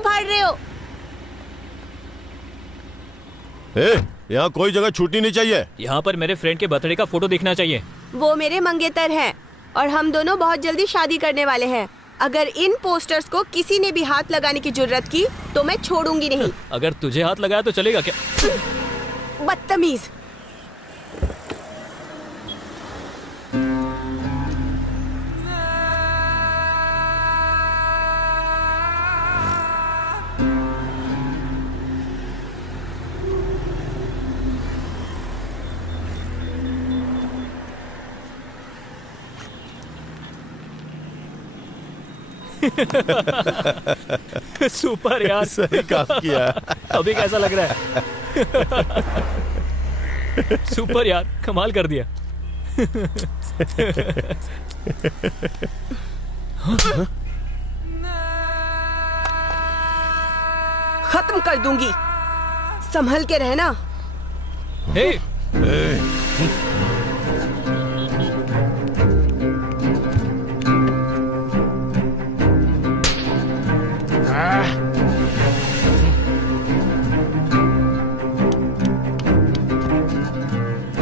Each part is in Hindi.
क्यों भाड़ रहे हो? यहाँ कोई जगह छूटनी नहीं चाहिए। यहाँ पर मेरे फ्रेंड के बर्थडे का फोटो दिखना चाहिए। वो मेरे मंगेतर हैं और हम दोनों बहुत जल्दी शादी करने वाले हैं। अगर इन पोस्टर्स को किसी ने भी हाथ लगाने की जुर्रत की तो मैं छोड़ूंगी नहीं। अगर तुझे हाथ लगाया तो चलेगा क्या? बदतमीज। सुपर यार, सही काम किया। अभी कैसा लग रहा है? सुपर यार, कमाल कर दिया। खत्म कर दूंगी, संभल के रहना। हे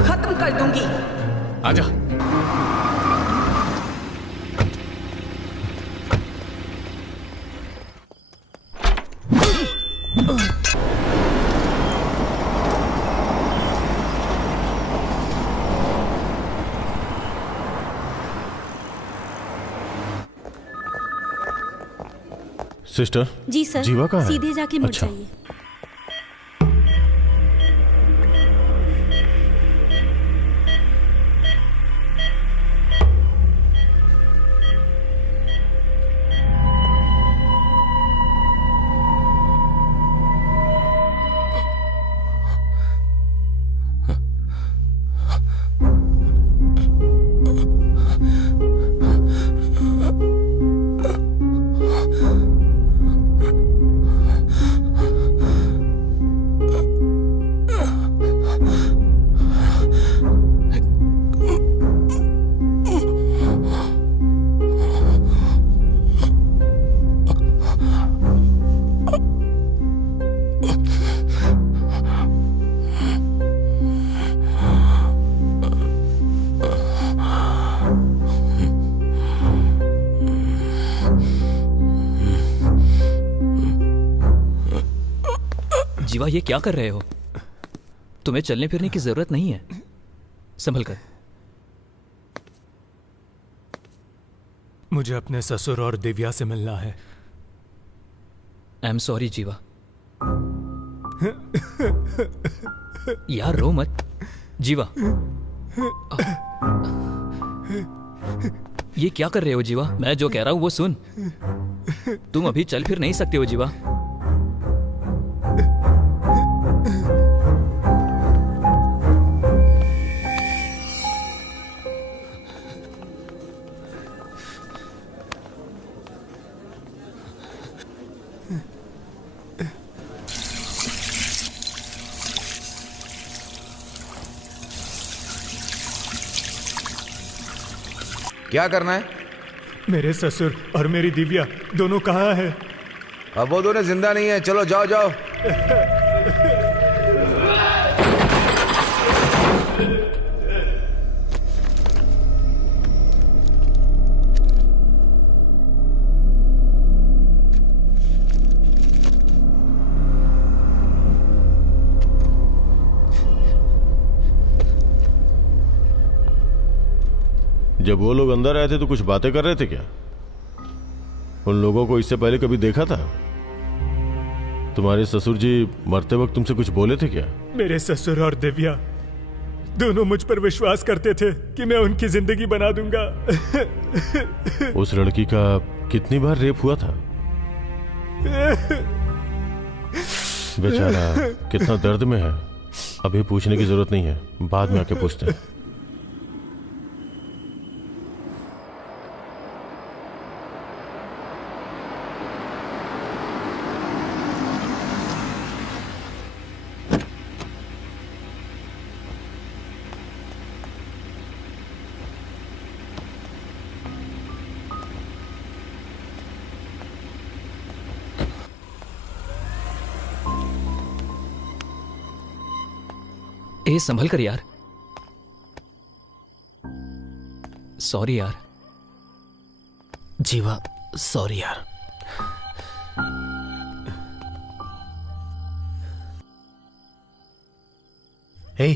खत्म कर दूंगी। आजा। सिस्टर, जी सर, जीवा कहाँ है? सीधे जाके मुड़ अच्छा। जाइए। जीवा, ये क्या कर रहे हो? तुम्हें चलने फिरने की जरूरत नहीं है, संभल कर। मुझे अपने ससुर और दिव्या से मिलना है। आई एम सॉरी जीवा। यार रो मत जीवा। ये क्या कर रहे हो जीवा? मैं जो कह रहा हूं वो सुन। तुम अभी चल फिर नहीं सकते हो जीवा। क्या करना है? मेरे ससुर और मेरी दिव्या दोनों कहाँ हैं? अब वो दोनों जिंदा नहीं है। चलो जाओ जाओ। जब वो लोग अंदर आए थे तो कुछ बातें कर रहे थे क्या? उन लोगों को इससे पहले कभी देखा था? तुम्हारे ससुर जी मरते वक्त तुमसे कुछ बोले थे क्या? मेरे ससुर और दिव्या दोनों मुझ पर विश्वास करते थे कि मैं उनकी जिंदगी बना दूंगा। उस लड़की का कितनी बार रेप हुआ था? बेचारा कितना दर्द में है। अभी पूछने की जरूरत नहीं है, बाद में आके पूछते हैं। ए संभल कर यार। सॉरी यार। जीवा सॉरी यार। हे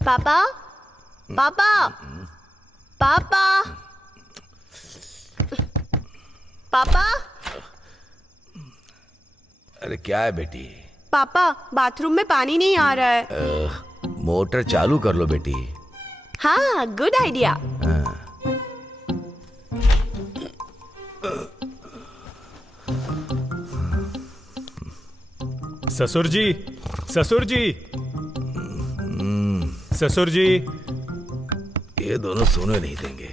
पापा पापा पापा पापा अरे क्या है बेटी? पापा बाथरूम में पानी नहीं आ रहा है। मोटर चालू कर लो बेटी। हाँ गुड आइडिया। ससुर जी, ससुर जी, ससुर जी। ये दोनों सोने नहीं देंगे।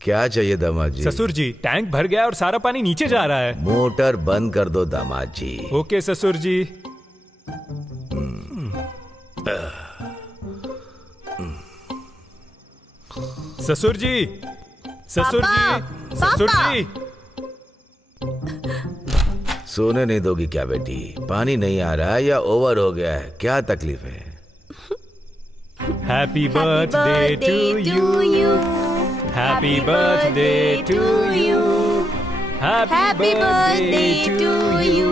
क्या चाहिए दामाद जी? ससुर जी, टैंक भर गया और सारा पानी नीचे जा रहा है। मोटर बंद कर दो दामाद जी। ओके ससुर जी। ससुर जी, ससुर पापा, जी, ससुर पापा। जी। सोने नहीं दोगी क्या बेटी? पानी नहीं आ रहा है या ओवर हो गया है? क्या तकलीफ है? Happy birthday to you, happy birthday to you, happy birthday to you.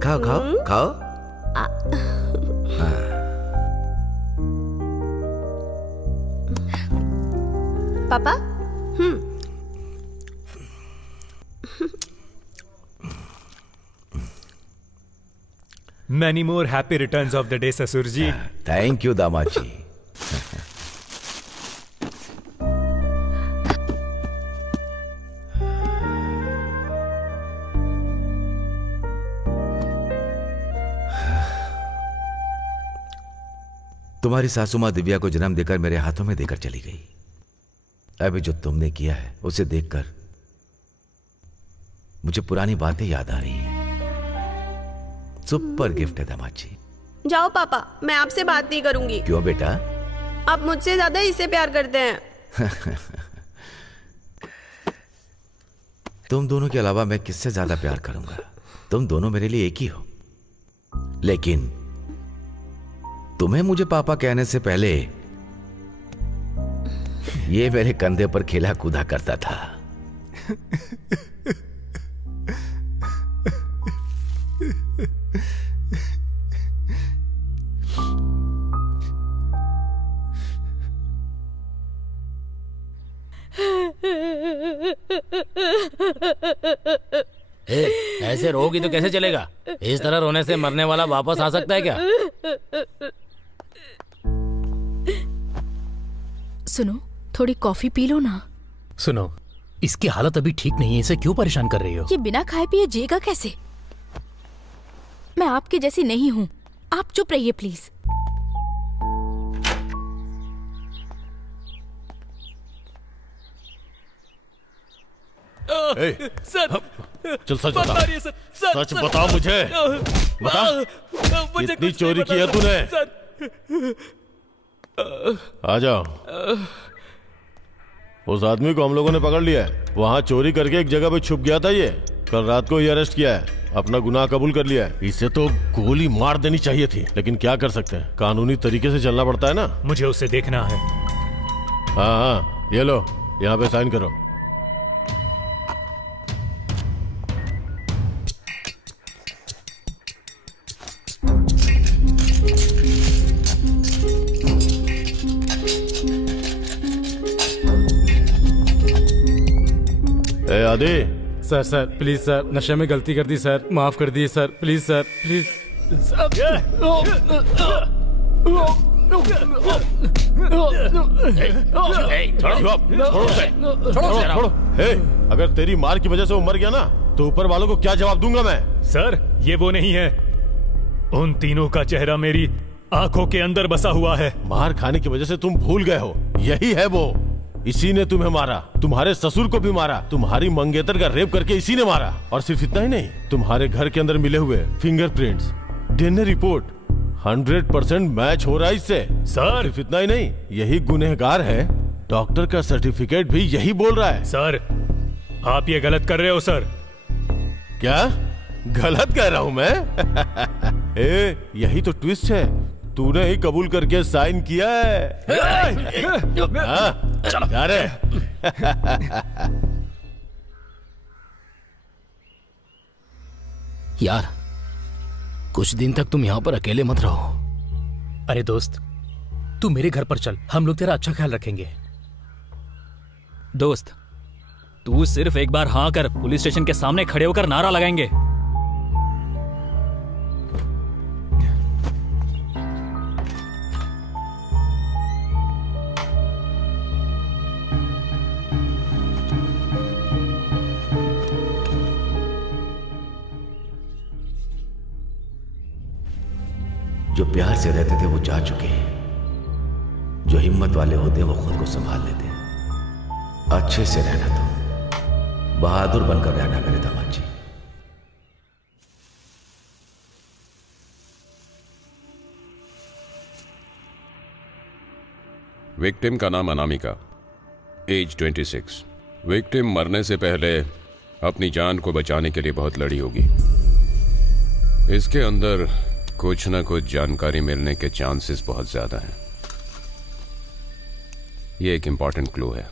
खाओ खाओ खाओ। पापा Many more happy returns of the day, ससुर जी। थैंक यू दामाद जी। तुम्हारी सासू माँ दिव्या को जन्म देकर मेरे हाथों में देकर चली गई। अभी जो तुमने किया है उसे देखकर मुझे पुरानी बातें याद आ रही हैं। सुपर गिफ्ट है दामाद जी। जाओ पापा, मैं आपसे बात नहीं करूंगी। क्यों बेटा? आप मुझसे ज्यादा इससे प्यार करते हैं। तुम दोनों के अलावा मैं किससे ज्यादा प्यार करूंगा? तुम दोनों मेरे लिए एक ही हो। लेकिन तुम्हें मुझे पापा कहने से पहले ये मेरे कंधे पर खेला कूदा करता था। ऐसे रोगी तो कैसे चलेगा? इस तरह रोने से मरने वाला वापस आ सकता है क्या? सुनो, थोड़ी कॉफी पी लो ना। सुनो, इसकी हालत अभी ठीक नहीं है, इसे क्यों परेशान कर रही हो? ये बिना खाए पिए जिएगा कैसे? मैं आपकी जैसी नहीं हूँ। आप चुप रहिए प्लीज। सर, चल सच बता। सच बता मुझे। बता, कितनी चोरी की है तूने? आ जाओ। उस आदमी को हम लोगों ने पकड़ लिया है। वहां चोरी करके एक जगह पे छुप गया था। ये कल रात को ही अरेस्ट किया है। अपना गुनाह कबूल कर लिया है। इसे तो गोली मार देनी चाहिए थी, लेकिन क्या कर सकते हैं, कानूनी तरीके से चलना पड़ता है ना। मुझे उसे देखना है। हाँ हाँ, ये लो, यहाँ पे साइन करो। ए आदि, सर सर प्लीज सर, नशे में गलती कर दी सर, माफ कर दी सर, प्लीज सर प्लीज। छोड़ो। ए, अगर तेरी मार की वजह से वो मर गया ना तो ऊपर वालों को क्या जवाब दूंगा मैं? सर ये वो नहीं है, उन तीनों का चेहरा मेरी आंखों के अंदर बसा हुआ है। मार खाने की वजह से तुम भूल गए हो, यही है वो। इसी ने तुम्हें मारा, तुम्हारे ससुर को भी मारा, तुम्हारी मंगेतर का रेप करके इसी ने मारा। और सिर्फ इतना ही नहीं, तुम्हारे घर के अंदर मिले हुए फिंगरप्रिंट्स, डीएनए रिपोर्ट 100% मैच हो रहा है इससे। सर सिर्फ इतना ही नहीं, यही गुनहगार है, डॉक्टर का सर्टिफिकेट भी यही बोल रहा है। सर आप ये गलत कर रहे हो सर। क्या गलत कह रहा हूं मैं? ए, यही तो ट्विस्ट है, तूने ही कबूल करके साइन किया है। हाँ, जा रे। यार कुछ दिन तक तुम यहाँ पर अकेले मत रहो। अरे दोस्त, तू मेरे घर पर चल, हम लोग तेरा अच्छा ख्याल रखेंगे। दोस्त, तू सिर्फ एक बार हाँ कर, पुलिस स्टेशन के सामने खड़े होकर नारा लगाएंगे। जो प्यार से रहते थे वो जा चुके हैं, जो हिम्मत वाले होते हैं वो खुद को संभाल लेते हैं। अच्छे से रहना, तुम बहादुर बनकर रहना मेरे दामाद जी। विक्टिम का नाम अनामिका, एज 26। विक्टिम मरने से पहले अपनी जान को बचाने के लिए बहुत लड़ी होगी। इसके अंदर कुछ न कुछ जानकारी मिलने के चांसेस बहुत ज्यादा हैं। ये एक इंपॉर्टेंट क्लू है।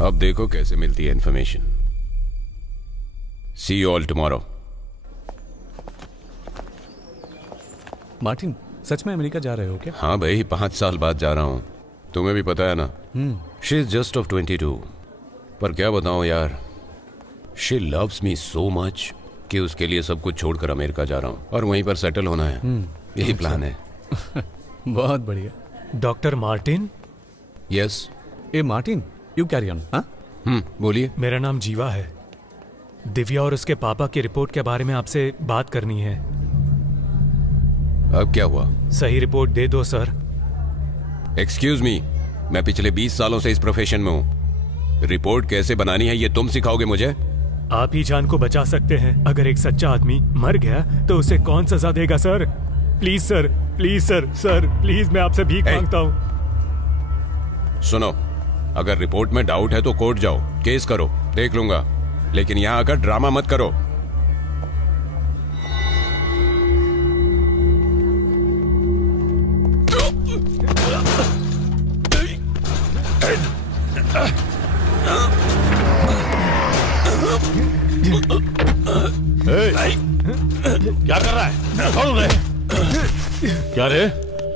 अब देखो कैसे मिलती है information. See you all tomorrow. Martin, सच में अमेरिका जा रहे हो क्या? हाँ भाई, 5 साल बाद जा रहा हूँ। तुम्हें भी पता है ना, शी इज जस्ट ऑफ 22। पर क्या बताऊँ यार, she loves me so much कि उसके लिए सब कुछ छोड़कर अमेरिका जा रहा हूँ और वहीं पर सेटल होना है। यही प्लान है। बहुत बढ़िया। Doctor Martin. Yes. A Martin, you carry on. हाँ, बोलिए। मेरा नाम जीवा है। दिव्या और उसके पापा की रिपोर्ट के बारे में आपसे बात करनी है। अब क्या हुआ? सही रिपोर्ट दे दो सर। एक्सक्यूज मी, मैं पिछले 20 सालों से इस प्रोफेशन में हूँ। रिपोर्ट कैसे बनानी है ये तुम सिखाओगे मुझे? आप ही जान को बचा सकते हैं। अगर एक सच्चा आदमी मर गया तो उसे कौन सजा देगा sir? Please sir, please sir, sir please, मैं आपसे भीख मांगता हूँ। सुनो, अगर रिपोर्ट में डाउट है तो कोर्ट जाओ, केस करो, देख लूंगा, लेकिन यहां आकर ड्रामा मत करो। क्या कर रहा है? छोड़ उन्हें। क्या रे,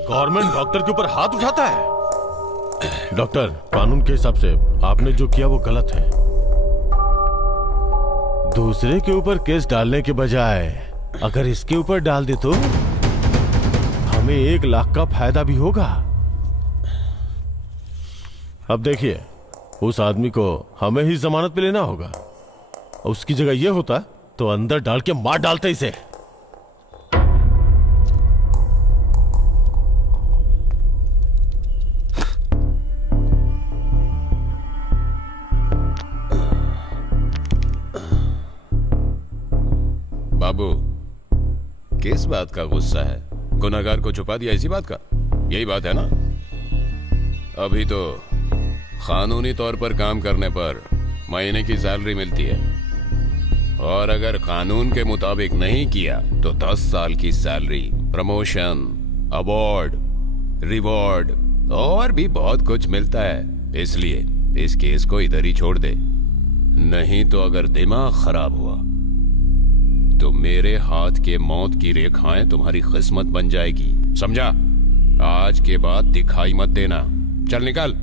गवर्नमेंट डॉक्टर के ऊपर हाथ उठाता है? डॉक्टर, कानून के हिसाब से आपने जो किया वो गलत है। दूसरे के ऊपर केस डालने के बजाय अगर इसके ऊपर डाल दे तो हमें 1 लाख का फायदा भी होगा। अब देखिए, उस आदमी को हमें ही जमानत पे लेना होगा। उसकी जगह ये होता तो अंदर डाल के मार डालते इसे। बाबू, किस बात का गुस्सा है? गुनहगार को छुपा दिया इसी बात का? यही बात है ना? अभी तो कानूनी तौर पर काम करने पर महीने की सैलरी मिलती है, और अगर कानून के मुताबिक नहीं किया तो 10 साल की सैलरी, प्रमोशन, अवार्ड, रिवॉर्ड और भी बहुत कुछ मिलता है। इसलिए इस केस को इधर ही छोड़ दे, नहीं तो अगर दिमाग खराब हुआ तो मेरे हाथ के मौत की रेखाएं तुम्हारी किस्मत बन जाएगी, समझा? आज के बाद दिखाई मत देना। चल निकल।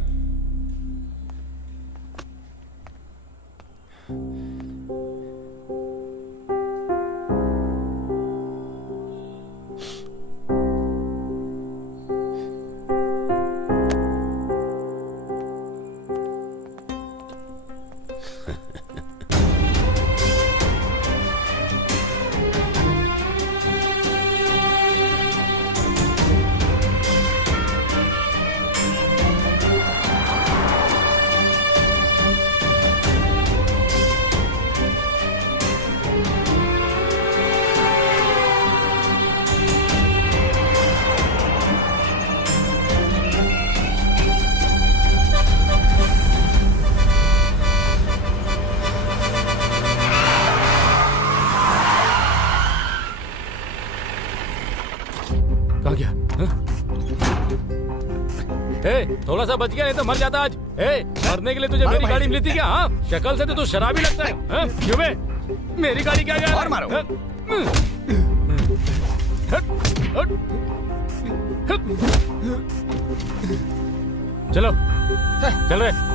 कहाँ गया? थोड़ा सा बच गया, नहीं तो मर जाता आज। मरने के लिए तुझे मेरी गाड़ी मिली थी क्या? हाँ, शक्ल से तो तू शराबी लगता है। क्यों बे? मेरी गाड़ी क्या गया? और मारो। चलो चल रहे।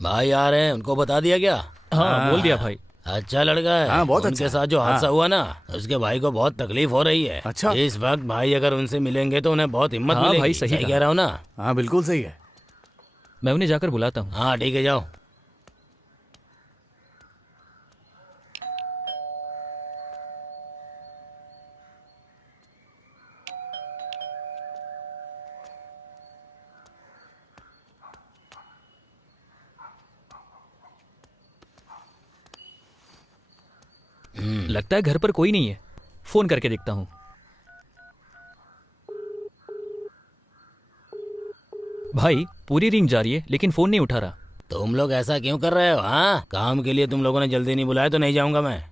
भाई आ रहे हैं, उनको बता दिया क्या? हाँ बोल दिया भाई। अच्छा लड़का है। हाँ, बहुत उनके अच्छा। साथ जो हादसा हुआ ना, उसके भाई को बहुत तकलीफ हो रही है। अच्छा। इस वक्त भाई अगर उनसे मिलेंगे तो उन्हें बहुत हिम्मत हाँ मिलेगी। भाई, सही कहा। कह रहा हूँ ना? हाँ बिल्कुल सही है। मैं उन्हें जाकर बुलाता हूँ। हाँ ठीक है, जाओ। लगता है घर पर कोई नहीं है, फोन करके देखता हूँ। भाई पूरी रिंग जा रही है लेकिन फोन नहीं उठा रहा। तुम लोग ऐसा क्यों कर रहे हो? हाँ, काम के लिए तुम लोगों ने जल्दी नहीं बुलाया तो नहीं जाऊंगा मैं।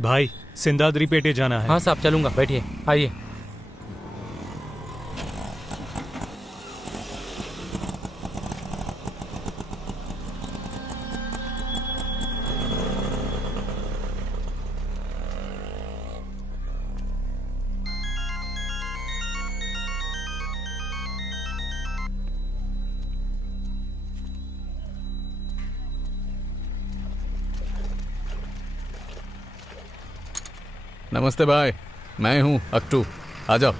भाई सिंदादरी पेटे जाना है। हाँ साहब चलूंगा, बैठिए, आइए। नमस्ते भाई, मैं हूँ अक्टू, आ जाओ।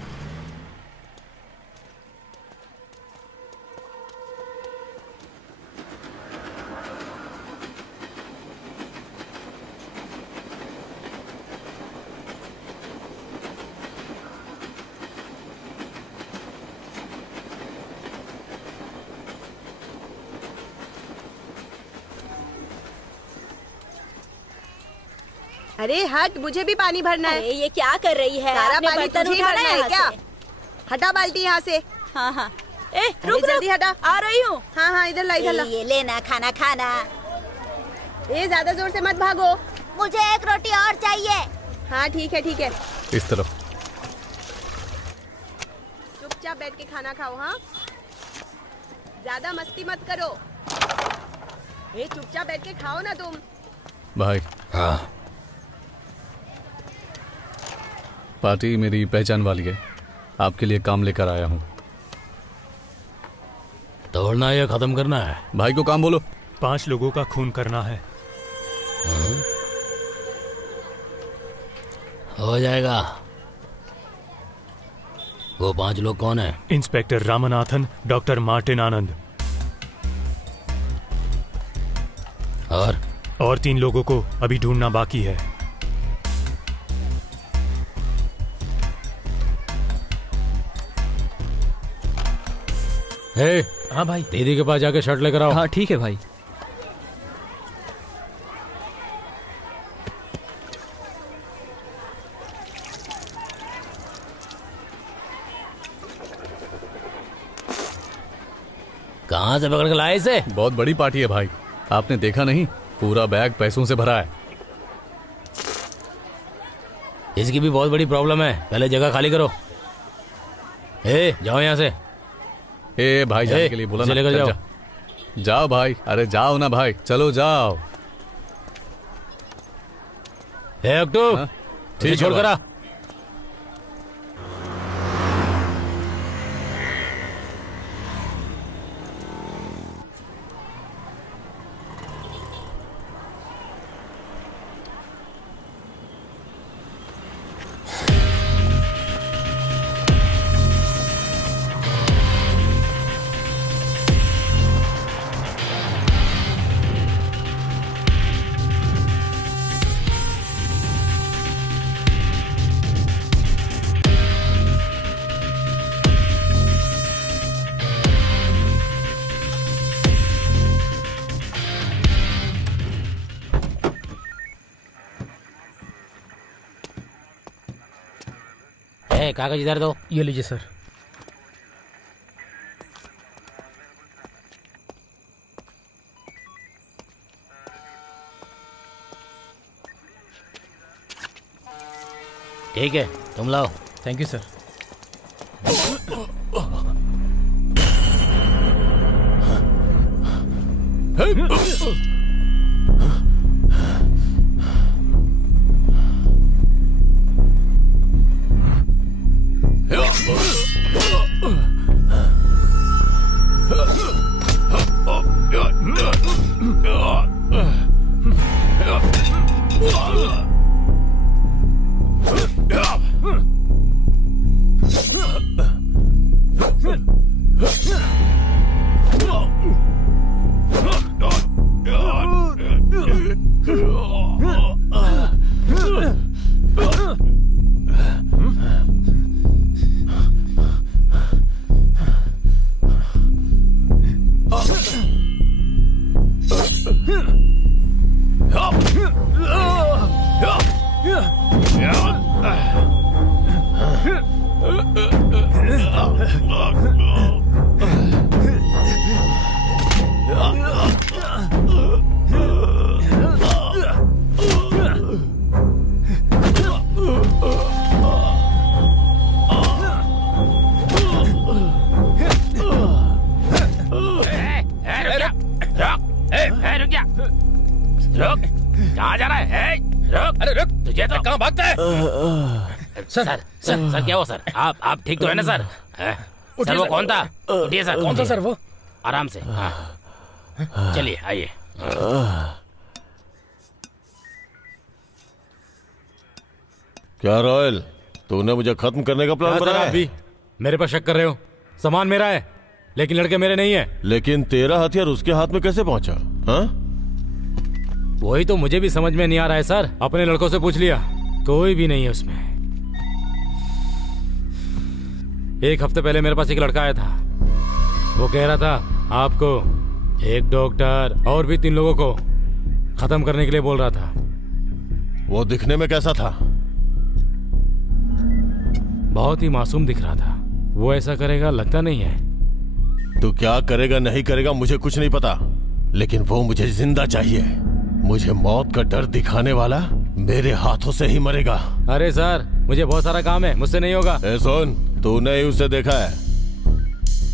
अरे हट, मुझे भी पानी भरना है। अरे ये क्या कर रही है? सारा आपने पानी बर्तन तुझे ही उठाना भरना है यहाँ क्या? से? हटा बाल्टी यहाँ से। हाँ हाँ। ए अरे रुक जल्दी रुक, हटा। आ रही हूँ। हाँ हाँ, इधर ला इधर ला। ये लेना खाना खाना। ए ज्यादा जोर से मत भागो। मुझे एक रोटी और चाहिए। हाँ ठीक है ठीक है, इस तरफ। चुपचाप बैठ के खाना खाओ। हाँ ज्यादा मस्ती मत करो। ए चुपचाप बैठ के खाओ ना तुम। भाई हाँ, पार्टी मेरी पहचान वाली है, आपके लिए काम लेकर आया हूँ। तोड़ना या खत्म करना है? भाई को काम बोलो। 5 लोगों का खून करना है। हो जाएगा। वो 5 लोग कौन है? इंस्पेक्टर रामनाथन, डॉक्टर मार्टिन आनंद और 3 लोगों को अभी ढूंढना बाकी है। हे, हाँ भाई। दीदी के पास जाके शर्ट लेकर आओ। हाँ ठीक है भाई। कहाँ से पकड़ के लाए इसे? बहुत बड़ी पार्टी है भाई, आपने देखा नहीं? पूरा बैग पैसों से भरा है। इसकी भी बहुत बड़ी प्रॉब्लम है, पहले जगह खाली करो। ए, जाओ यहाँ से। ए भाई, जाने ए, के लिए बोला इसे ना। लेकर चल, जाओ। जाओ भाई, अरे जाओ ना भाई, चलो जाओ। हे अक्टू, हाँ, ठीक छोड़ भाई। कर आ। ए, कागज इधर दो। ये लीजिए सर। ठीक है, तुम लाओ। Thank you sir. कहाँ जा रहा है? रुक, अरे रुक, तुझे तो कहाँ भागता है? सर क्या हुआ सर? आप ठीक तो है ना सर? सर वो कौन था? उठिए सर। कौन था सर वो? आराम से। हाँ चलिए आइए। क्या रॉयल, तूने मुझे खत्म करने का प्लान बनाया है? भी मेरे पर शक कर रहे हो? सामान मेरा है लेकिन लड़के मेरे नहीं है। लेकिन तेरा हथियार उसके हाथ में कैसे पहुंचा? हाँ? वही तो मुझे भी समझ में नहीं आ रहा है सर। अपने लड़कों से पूछ लिया, कोई भी नहीं है उसमें। एक हफ्ते पहले मेरे पास एक लड़का आया था। वो कह रहा था आपको, एक डॉक्टर और भी 3 लोगों को खत्म करने के लिए बोल रहा था। वो दिखने में कैसा था? बहुत ही मासूम दिख रहा था। वो ऐसा करेगा लगता नहीं है। तू क्या करेगा नहीं करेगा मुझे कुछ नहीं पता, लेकिन वो मुझे जिंदा चाहिए। मुझे मौत का डर दिखाने वाला मेरे हाथों से ही मरेगा। अरे सर मुझे बहुत सारा काम है, मुझसे नहीं होगा। ए सुन, तूने ही उसे देखा है।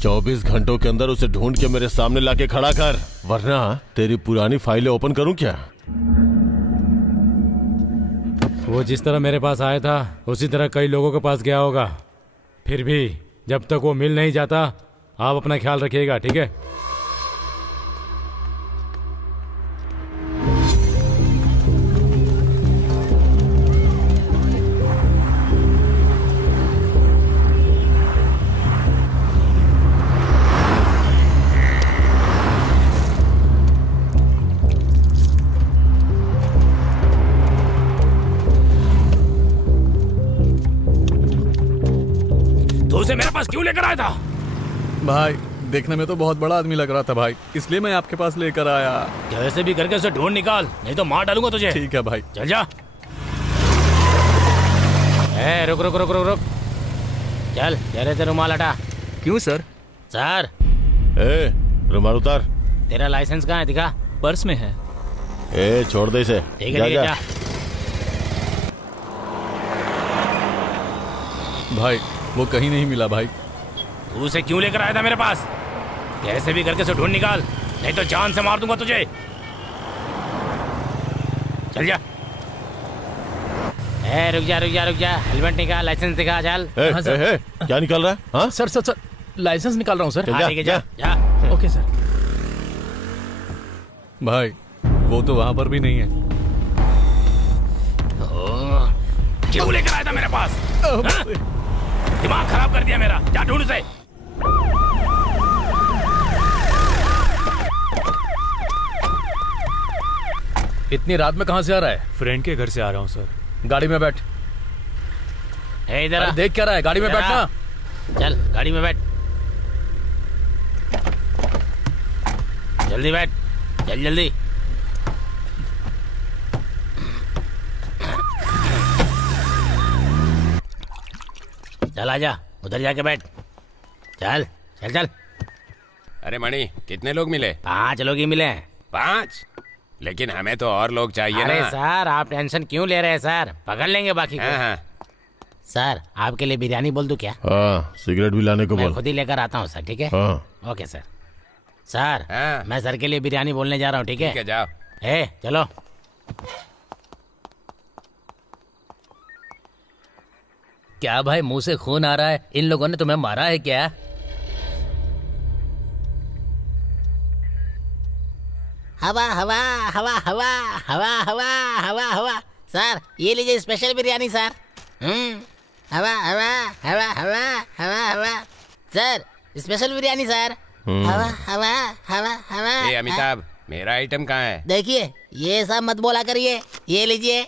24 घंटों के अंदर उसे ढूंढ के मेरे सामने लाके खड़ा कर, वरना तेरी पुरानी फाइलें ओपन करूं क्या? वो जिस तरह मेरे पास आया था उसी तरह कई लोगों के पास गया होगा। फिर भी जब तक वो मिल नहीं जाता, आप अपना ख्याल रखिएगा, ठीक है? तो उसे मेरे पास क्यों लेकर आया था? भाई देखने में तो बहुत बड़ा आदमी लग रहा था भाई, इसलिए मैं आपके पास लेकर आया। कैसे भी करके उसे ढूंढ निकाल, नहीं तो मार डालूंगा तुझे। ठीक है भाई। चल जा। रुक रुक रुक रुक रुक। चल चेहरे से रुमाल हटा। क्यों सर? सर ए, रुमाल उतार। तेरा लाइसेंस कहाँ है? दिखा। पर्स में है। ए, छोड़ दे इसे। ठीक है जा। जा। भाई वो कहीं नहीं मिला भाई। तू उसे क्यों लेकर आया था मेरे पास? कैसे भी करके उसे ढूंढ निकाल, नहीं तो जान से मार दूंगा तुझे। चल जा। रुक जा रुक जा रुक जा। हेलमेट निकाल, लाइसेंस दिखा। चल। क्या निकल रहा है? हाँ? सर लाइसेंस निकाल रहा हूँ सर। जा, ठीक है जा। जा। Okay sir. भाई वो तो वहां पर भी नहीं है। क्यों लेकर आया था मेरे पास? हाँ? दिमाग खराब कर दिया मेरा। जा ढूंढ उसे। इतनी रात में कहाँ से आ रहा है? फ्रेंड के घर से आ रहा हूँ सर। गाड़ी में बैठ। इधर अरे आ। देख क्या रहा है? गाड़ी में इधर आ। बैठना। चल गाड़ी में बैठ। जल्दी बैठ, चल जल्दी। चल आजा, उधर जाके बैठ। चल चल चल। अरे मणि, कितने लोग मिले? 5 लोग ही मिले हैं। 5? लेकिन हमें तो और लोग चाहिए अरे ना। सर आप टेंशन क्यों ले रहे हैं सर? पकड़ लेंगे बाकी को। हाँ। सर आपके लिए बिरयानी बोल दूं क्या? हाँ, सिगरेट भी लाने को मैं बोल। खुद ही लेकर आता हूँ सर, ठीक है? हाँ। Okay sir. सर हाँ। मैं सर के लिए बिरयानी बोलने जा रहा हूँ, ठीक है? ठीक है, जाओ। चलो। क्या भाई मुंह से खून आ रहा है? इन लोगों ने तुम्हें मारा है क्या? हवा हवा हवा हवा हवा हवा हवा हवा। सर ये लीजिए स्पेशल बिरयानी सर। हवा हवा हवा हवा हवा हवा। Sir special biryani sir. हवा हवा हवा हवा। ए अमिताभ, मेरा आइटम कहाँ है? देखिए ये सब मत बोला करिए। ये लीजिए।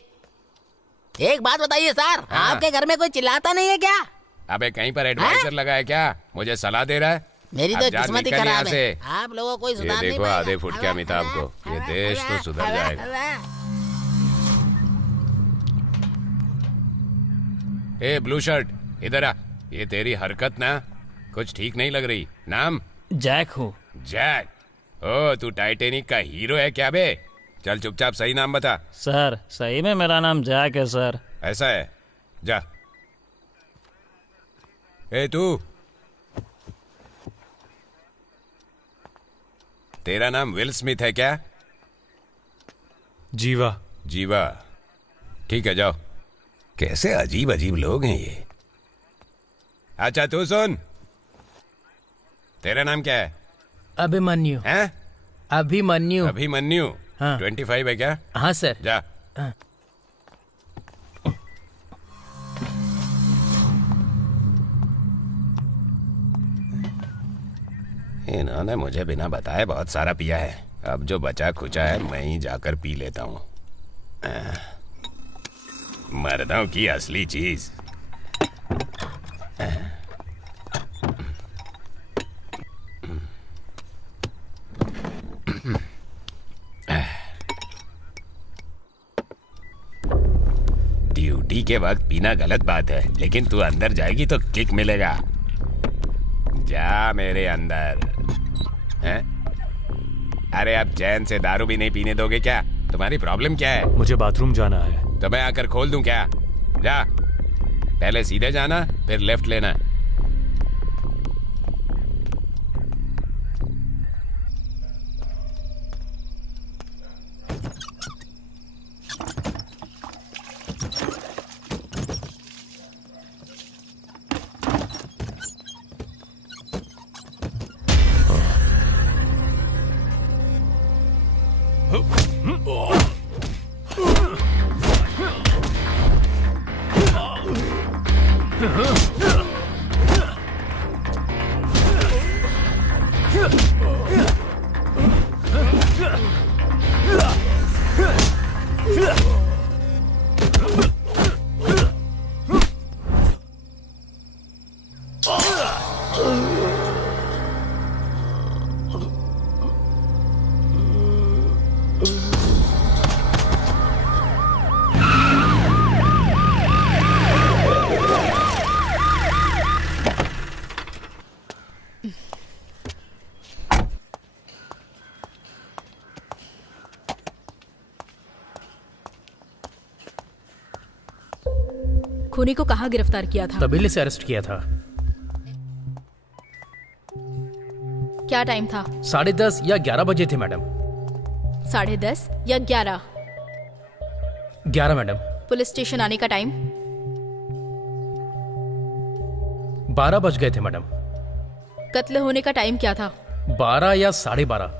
एक बात बताइए सर, हाँ। आपके घर में कोई चिल्लाता नहीं है क्या? अबे कहीं पर एडवाइजर लगा है क्या? मुझे सलाह दे रहा है? मेरी अब तो जा, किस्मत ही निकल यहाँ खराब है। से। आप लोगों को ये सुधार नहीं देखो पाएगा। आधे फुट के अमिताभ को। ये देश तो सुधर जाएगा। ए ब्लू शर्ट, इधर आ। ये तेरी हरकत ना कुछ ठीक नहीं लग रही। नाम? जैक हूँ। जैक? ओ तू टाइटेनिक का हीरो है क्या बे? चल चुपचाप सही नाम बता। सर सही में मेरा नाम जैक है सर। ऐसा है? जा। ए तू, तेरा नाम विल स्मिथ है क्या? जीवा। जीवा, ठीक है जाओ। कैसे अजीब अजीब लोग हैं ये। अच्छा तू सुन, तेरा नाम क्या है? अभिमन्यु। हैं? अभिमन्यु। अभिमन्यु। हाँ। 25 है क्या? हाँ सर। जा। हाँ। इन्होंने मुझे बिना बताए बहुत सारा पिया है। अब जो बचा खुचा है मैं ही जाकर पी लेता हूँ। मर्दों की असली चीज। ड्यूटी के वक्त पीना गलत बात है, लेकिन तू अंदर जाएगी तो किक मिलेगा। जा मेरे अंदर। हैं? अरे अब चैन से दारू भी नहीं पीने दोगे क्या? तुम्हारी प्रॉब्लम क्या है? मुझे बाथरूम जाना है। तो मैं आकर खोल दूं क्या? जा, पहले सीधे जाना फिर लेफ्ट लेना। खूनी को कहाँ गिरफ्तार किया था? तबीले से अरेस्ट किया था। क्या टाइम था? 10:30 या 11 बजे थे मैडम। 10:30 या 11? 11 मैडम। पुलिस स्टेशन आने का टाइम? 12 बज गए थे मैडम। कत्ल होने का टाइम क्या था? 12 या 12:30।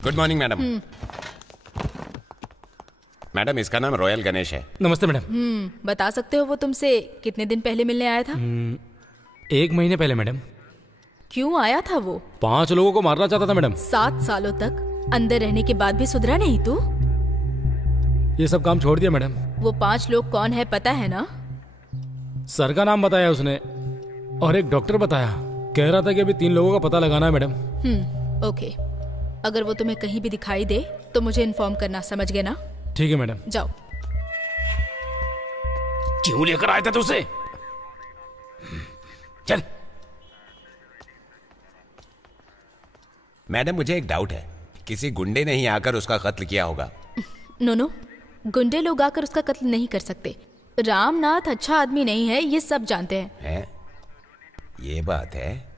Good morning madam. मैडम इसका नाम रॉयल गणेश है। नमस्ते मैडम। बता सकते हो वो तुमसे कितने दिन पहले मिलने आया था? 1 महीने पहले मैडम। क्यों आया था वो? 5 लोगों को मारना चाहता था मैडम। 7 सालों तक अंदर रहने के बाद भी सुधरा नहीं तू? ये सब काम छोड़ दिया मैडम। वो 5 लोग कौन है पता है ना? सर का नाम बताया उसने और एक डॉक्टर बताया। कह रहा था कि अभी 3 लोगों का पता लगाना है मैडम। ओके, अगर वो तुम्हें कहीं भी दिखाई दे तो मुझे इन्फॉर्म करना, समझ गए ना? ठीक है मैडम। जाओ। क्यों लेकर आया था तू उसे? चल। मैडम मुझे एक डाउट है, किसी गुंडे ने ही आकर उसका कत्ल किया होगा। नो, गुंडे लोग आकर उसका कत्ल नहीं कर सकते। रामनाथ अच्छा आदमी नहीं है, ये सब जानते हैं। ये बात है।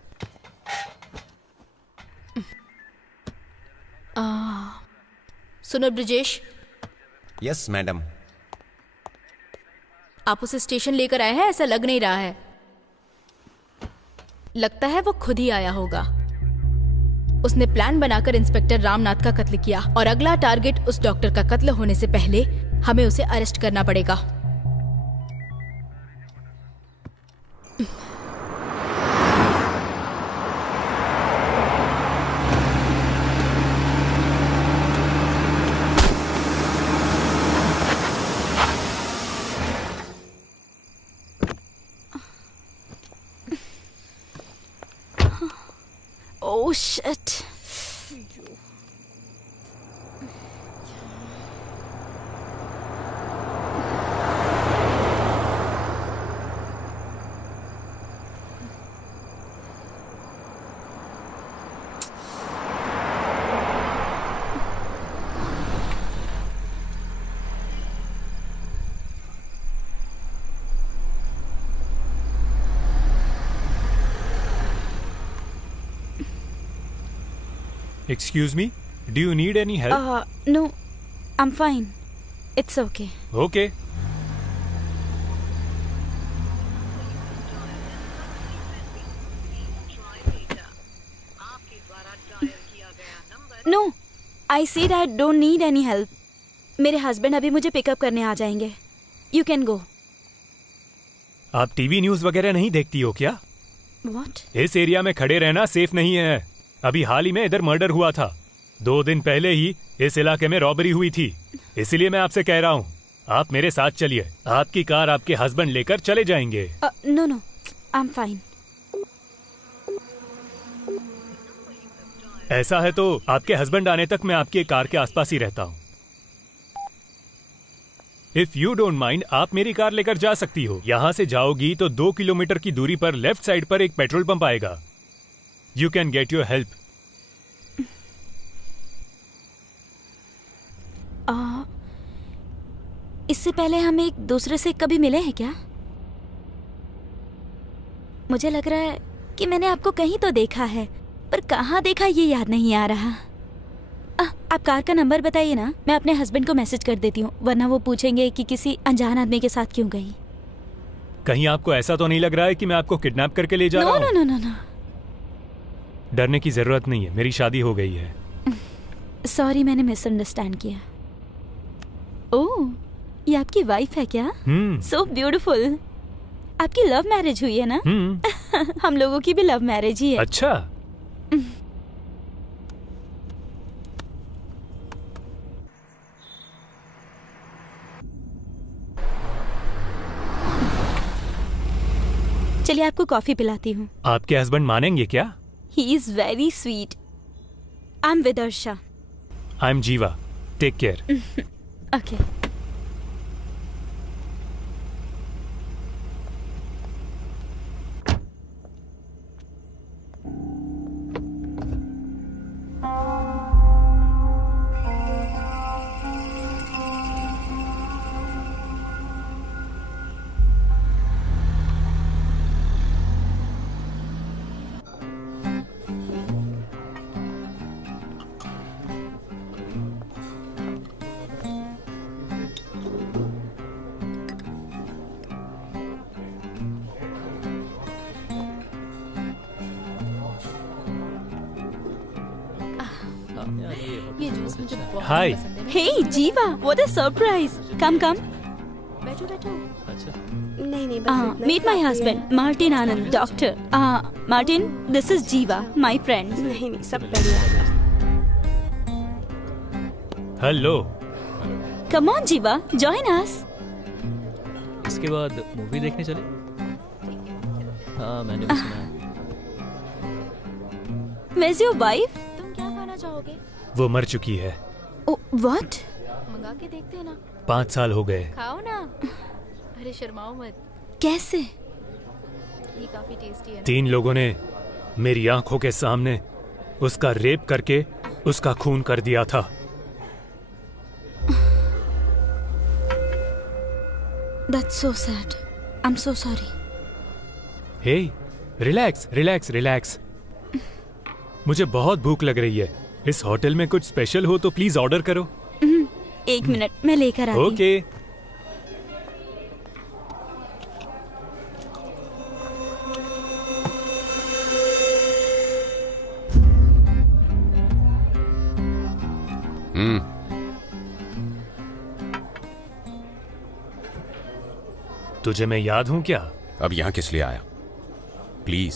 सुनो ब्रिजेश। Yes madam. आप उसे स्टेशन लेकर आए हैं, ऐसा लग नहीं रहा है। लगता है वो खुद ही आया होगा। उसने प्लान बनाकर इंस्पेक्टर रामनाथ का कत्ल किया और अगला टारगेट उस डॉक्टर का कत्ल होने से पहले हमें उसे अरेस्ट करना पड़ेगा। Oh shit. Excuse me, do you need any help? No, I am fine, it's okay. Okay. No, I said I don't need any help. मेरे हस्बैंड अभी मुझे पिकअप करने आ जाएंगे। You can go. आप टीवी न्यूज वगैरह नहीं देखती हो क्या? व्हाट? इस एरिया में खड़े रहना सेफ नहीं है। अभी हाल ही में इधर मर्डर हुआ था। 2 दिन पहले ही इस इलाके में रॉबरी हुई थी। इसीलिए मैं आपसे कह रहा हूँ, आप मेरे साथ चलिए। आपकी कार आपके हस्बैंड लेकर चले जाएंगे। No no, I am fine. ऐसा है तो आपके हस्बैंड आने तक मैं आपकी कार के आसपास ही रहता हूँ। इफ यू डोंट माइंड, आप मेरी कार लेकर जा सकती हो। यहाँ से जाओगी तो 2 किलोमीटर की दूरी पर लेफ्ट साइड पर एक पेट्रोल पंप आएगा। You can get your help. इससे पहले हम एक दूसरे से कभी मिले हैं क्या? मुझे लग रहा है कि मैंने आपको कहीं तो देखा है, पर कहाँ देखा ये याद नहीं आ रहा। आप कार का नंबर बताइए ना, मैं अपने हस्बैंड को मैसेज कर देती हूँ, वरना वो पूछेंगे कि किसी अनजान आदमी के साथ क्यों गई। कहीं आपको ऐसा तो नहीं लग रहा है कि मैं आपको किडनैप करके ले जा रहा हूँ? No no no no. डरने की जरूरत नहीं है, मेरी शादी हो गई है। सॉरी, मैंने मिसअंडरस्टैंड किया। ओह, ये आपकी वाइफ है क्या? So beautiful. आपकी लव मैरिज हुई है ना? हम लोगों की भी लव मैरिज ही है। अच्छा। चलिए आपको कॉफी पिलाती हूँ। आपके हस्बैंड मानेंगे क्या? He is very sweet. I am Vidarsha. I am Jeeva. Take care. Okay. ये जूस मुझे बहुत Hi. पसंद है। Hey जीवा, what a surprise! Come come. बैठो बैठो। नहीं नहीं, बस इतना Meet my काफी है। husband, Martin Anand, doctor. Martin, this is Jiva, my friend. नहीं नहीं, सब बढ़िया। हेलो। Come on जीवा, join us. इसके बाद मूवी देखने चले? हाँ, मैंने भी सुना है। Where's your wife? तुम क्या खाना चाहोगे? वो मर चुकी है। Oh, what? मंगा के देखते हैं ना। 5 साल हो गए। खाओ ना। अरे शर्माओ मत, कैसे? ये काफी टेस्टी है ना। 3 लोगों ने मेरी आंखों के सामने उसका रेप करके उसका खून कर दिया था। That's so sad. I'm so sorry. Hey, relax relax relax. मुझे बहुत भूख लग रही है। इस होटल में कुछ स्पेशल हो तो प्लीज ऑर्डर करो। 1 मिनट, मैं लेकर आती हूँ। ओके। तुझे मैं याद हूं क्या? अब यहाँ किस लिए आया? प्लीज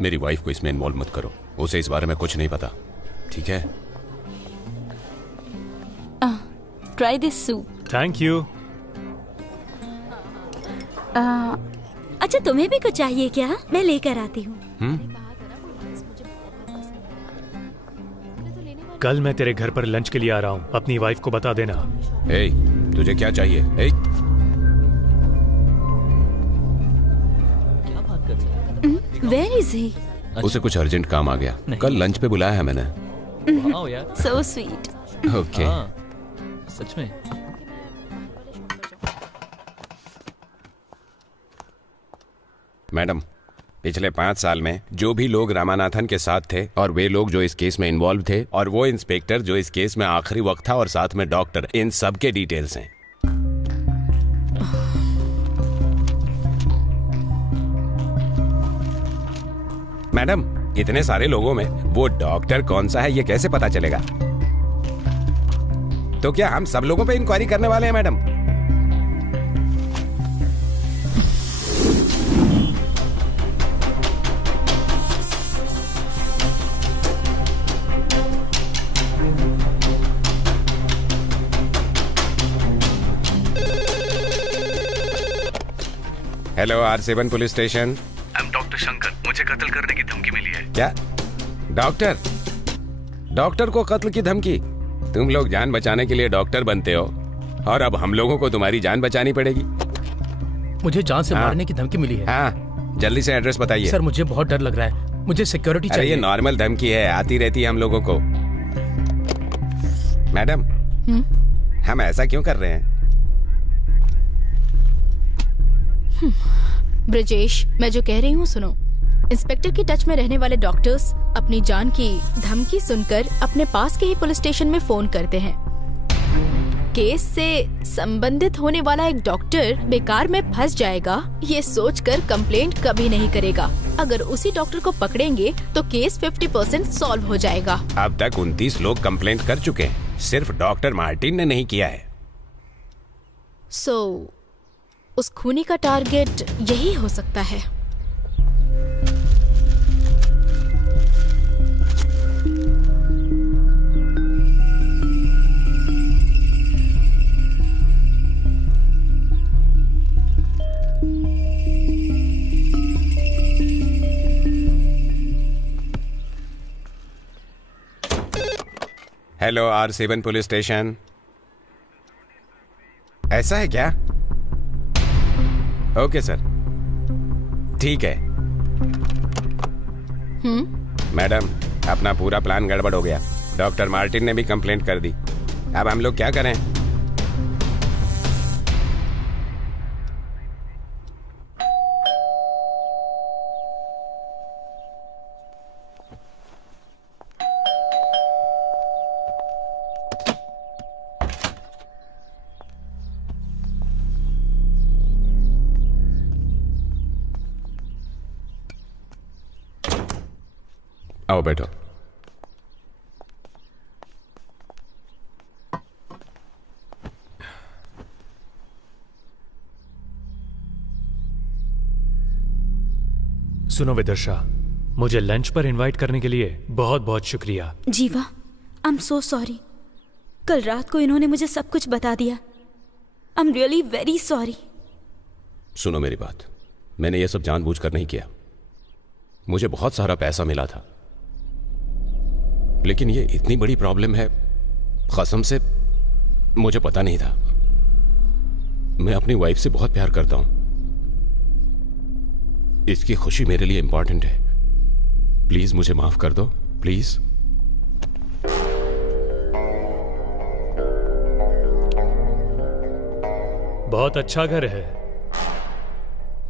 मेरी वाइफ को इसमें इन्वॉल्व मत करो। उसे इस बारे में कुछ नहीं पता, ठीक है? Try this soup. Thank you. अच्छा, तुम्हें भी कुछ चाहिए क्या? मैं लेकर आती हूँ। कल मैं तेरे घर पर लंच के लिए आ रहा हूँ, अपनी वाइफ को बता देना। ए, तुझे क्या चाहिए? ए, क्या बात कर रही है? Where is he? उसे कुछ अर्जेंट काम आ गया। नहीं। कल लंच पे बुलाया है मैंने। वाओ यार। So sweet. ओके। हाँ, सच में। मैडम, पिछले 5 साल में जो भी लोग रामानाथन के साथ थे और वे लोग जो इस केस में इन्वॉल्व थे और वो इंस्पेक्टर जो इस केस में आखिरी वक्त था और साथ में डॉक्टर, इन सब के डिटेल्स हैं। मैडम, इतने सारे लोगों में वो डॉक्टर कौन सा है ये कैसे पता चलेगा? तो क्या हम सब लोगों पे इंक्वायरी करने वाले हैं madam? Hello, R7 police station. Doctor Shankar, मुझे कत्ल करने की धमकी मिली है। क्या? डॉक्टर? डॉक्टर को कत्ल की धमकी? तुम लोग जान बचाने के लिए डॉक्टर बनते हो और अब हम लोगों को तुम्हारी जान बचानी पड़ेगी। मुझे जान से मारने की धमकी मिली है। हाँ, जल्दी से एड्रेस बताइए। सर मुझे बहुत डर लग रहा है, मुझे सिक्योरिटी अरे चाहिए। ये नॉर्मल धमकी है, आती रहती है हम लोगों को। मैडम, हम ऐसा क्यों कर रहे हैं? ब्रजेश, मैं जो कह रही हूँ सुनो। इंस्पेक्टर की टच में रहने वाले डॉक्टर्स अपनी जान की धमकी सुनकर अपने पास के ही पुलिस स्टेशन में फोन करते हैं। केस से संबंधित होने वाला एक डॉक्टर बेकार में फंस जाएगा ये सोचकर कंप्लेंट कभी नहीं करेगा। अगर उसी डॉक्टर को पकड़ेंगे तो केस 50% सॉल्व हो जाएगा। अब तक 29 लोग कंप्लेंट कर चुके हैं, सिर्फ डॉक्टर मार्टिन ने नहीं किया है। उस खूनी का टारगेट यही हो सकता है। Hello, R7 police station. ऐसा है क्या? ओके सर, ठीक है। मैडम, अपना पूरा प्लान गड़बड़ हो गया। डॉक्टर मार्टिन ने भी कंप्लेंट कर दी। अब हम लोग क्या करें? आओ बैठो। सुनो विदर्शा, मुझे लंच पर इनवाइट करने के लिए बहुत बहुत शुक्रिया। जीवा, आई एम सो सॉरी। कल रात को इन्होंने मुझे सब कुछ बता दिया। I am really very sorry. सुनो मेरी बात, मैंने ये सब जानबूझकर नहीं किया। मुझे बहुत सारा पैसा मिला था, लेकिन ये इतनी बड़ी प्रॉब्लम है, कसम से मुझे पता नहीं था। मैं अपनी वाइफ से बहुत प्यार करता हूं। इसकी खुशी मेरे लिए इंपॉर्टेंट है। प्लीज मुझे माफ कर दो, प्लीज। बहुत अच्छा घर है।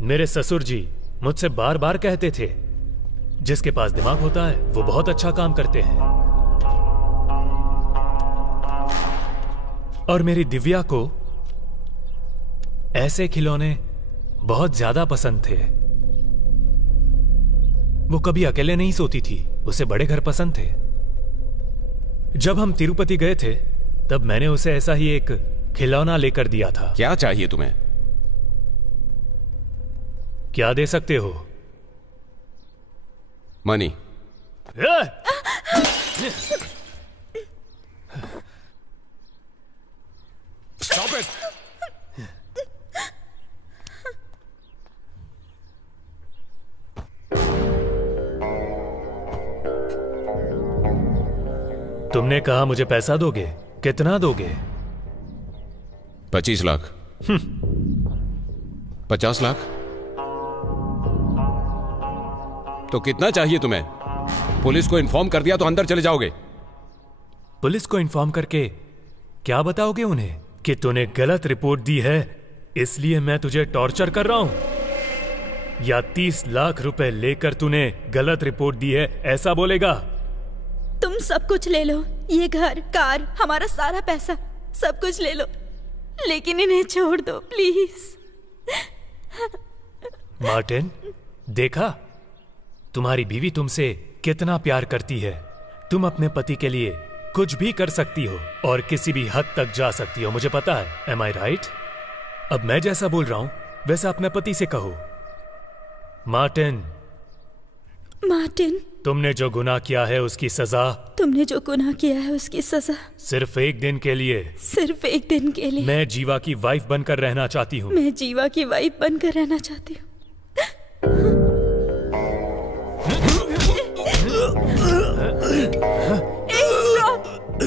मेरे ससुर जी मुझसे बार बार कहते थे, जिसके पास दिमाग होता है वो बहुत अच्छा काम करते हैं। और मेरी दिव्या को ऐसे खिलौने बहुत ज्यादा पसंद थे। वो कभी अकेले नहीं सोती थी, उसे बड़े घर पसंद थे। जब हम तिरुपति गए थे तब मैंने उसे ऐसा ही एक खिलौना लेकर दिया था। क्या चाहिए तुम्हें? क्या दे सकते हो? मनी। Stop it! तुमने कहा मुझे पैसा दोगे, कितना दोगे? 25 लाख। 50 लाख? तो कितना चाहिए तुम्हें? पुलिस को इन्फॉर्म कर दिया तो अंदर चले जाओगे। पुलिस को इन्फॉर्म करके क्या बताओगे उन्हें? कि तूने गलत रिपोर्ट दी है, इसलिए मैं तुझे टॉर्चर कर रहा हूं। या 30 लाख रुपए लेकर तूने गलत रिपोर्ट दी है, ऐसा बोलेगा? तुम सब कुछ ले लो, ये घर, कार, हमारा सारा पैसा, सब कुछ ले लो, लेकिन इन्हें छोड़ दो प्लीज। मार्टिन, देखा तुम्हारी बीवी तुमसे कितना प्यार करती है। तुम अपने पति के लिए कुछ भी कर सकती हो और किसी भी हद तक जा सकती हो, मुझे पता है। एम आई राइट? अब मैं जैसा बोल रहा हूं वैसा अपने पति से कहो। मार्टिन, मार्टिन, तुमने जो गुनाह किया है उसकी सजा, तुमने जो गुनाह किया है उसकी सजा सिर्फ एक दिन के लिए, सिर्फ एक दिन के लिए। मैं जीवा की वाइफ बनकर रहना चाहती हूँ। मैं जीवा की वाइफ बनकर रहना चाहती हूँ।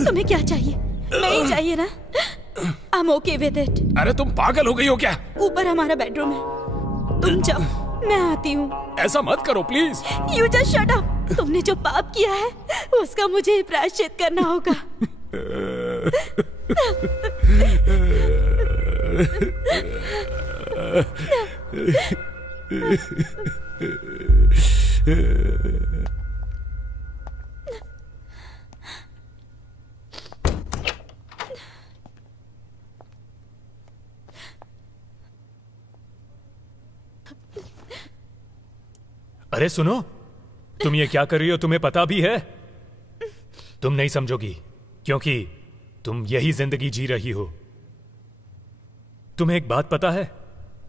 तुम्हें क्या चाहिए? नहीं चाहिए ना? I'm okay with it। अरे तुम पागल हो गई हो क्या? ऊपर हमारा बेडरूम है, तुम जाओ, मैं आती हूँ। ऐसा मत करो please. You just shut up। तुमने जो पाप किया है उसका मुझे प्रायश्चित करना होगा। अरे सुनो, तुम ये क्या कर रही हो? तुम्हें पता भी है? तुम नहीं समझोगी क्योंकि तुम यही जिंदगी जी रही हो। तुम्हें एक बात पता है?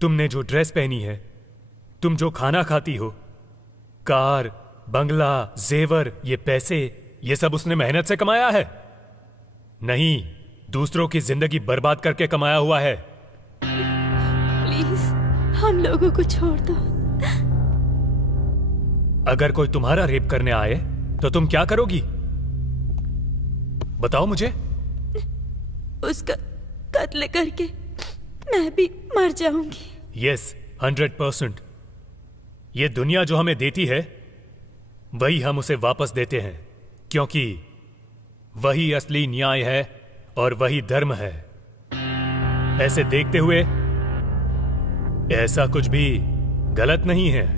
तुमने जो ड्रेस पहनी है, तुम जो खाना खाती हो, कार, बंगला, जेवर, ये पैसे, ये सब उसने मेहनत से कमाया है? नहीं, दूसरों की जिंदगी बर्बाद करके कमाया हुआ है। प्लीज हम लोगों को छोड़ दो। अगर कोई तुम्हारा रेप करने आए तो तुम क्या करोगी? बताओ मुझे। उसका कत्ल करके मैं भी मर जाऊंगी। यस, 100%। ये दुनिया जो हमें देती है वही हम उसे वापस देते हैं, क्योंकि वही असली न्याय है और वही धर्म है। ऐसे देखते हुए ऐसा कुछ भी गलत नहीं है।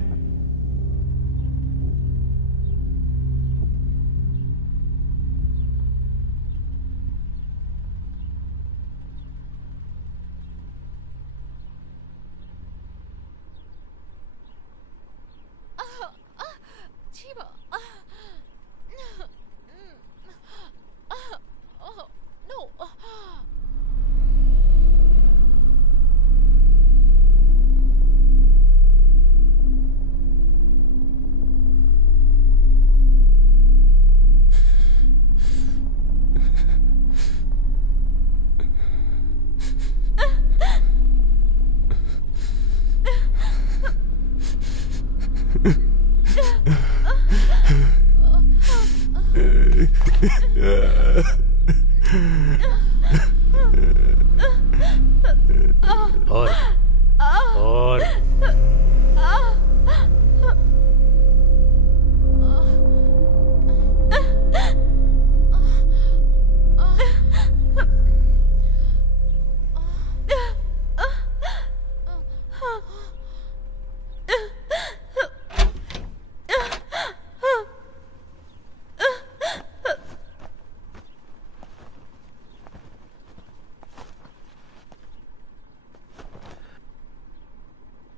और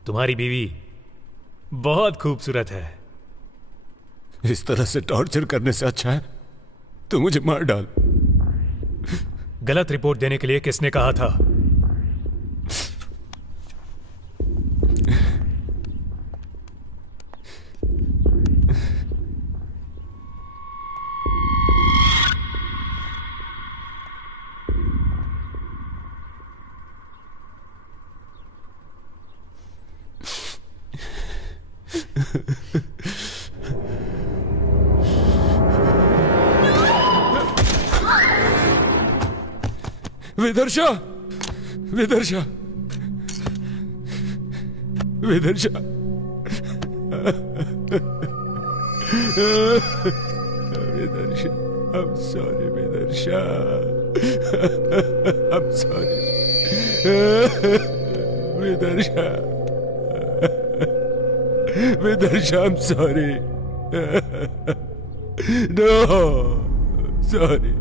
तुम्हारी बीवी बहुत खूबसूरत है। इस तरह से टॉर्चर करने से अच्छा है तो मुझे मार डाल। गलत रिपोर्ट देने के लिए किसने कहा था? विदर्शा, विदर्शा, विदर्शा, विदर्शा, I'm sorry, विदर्शा, I'm sorry, विदर्शा। Vidarsham, sorry. No, sorry.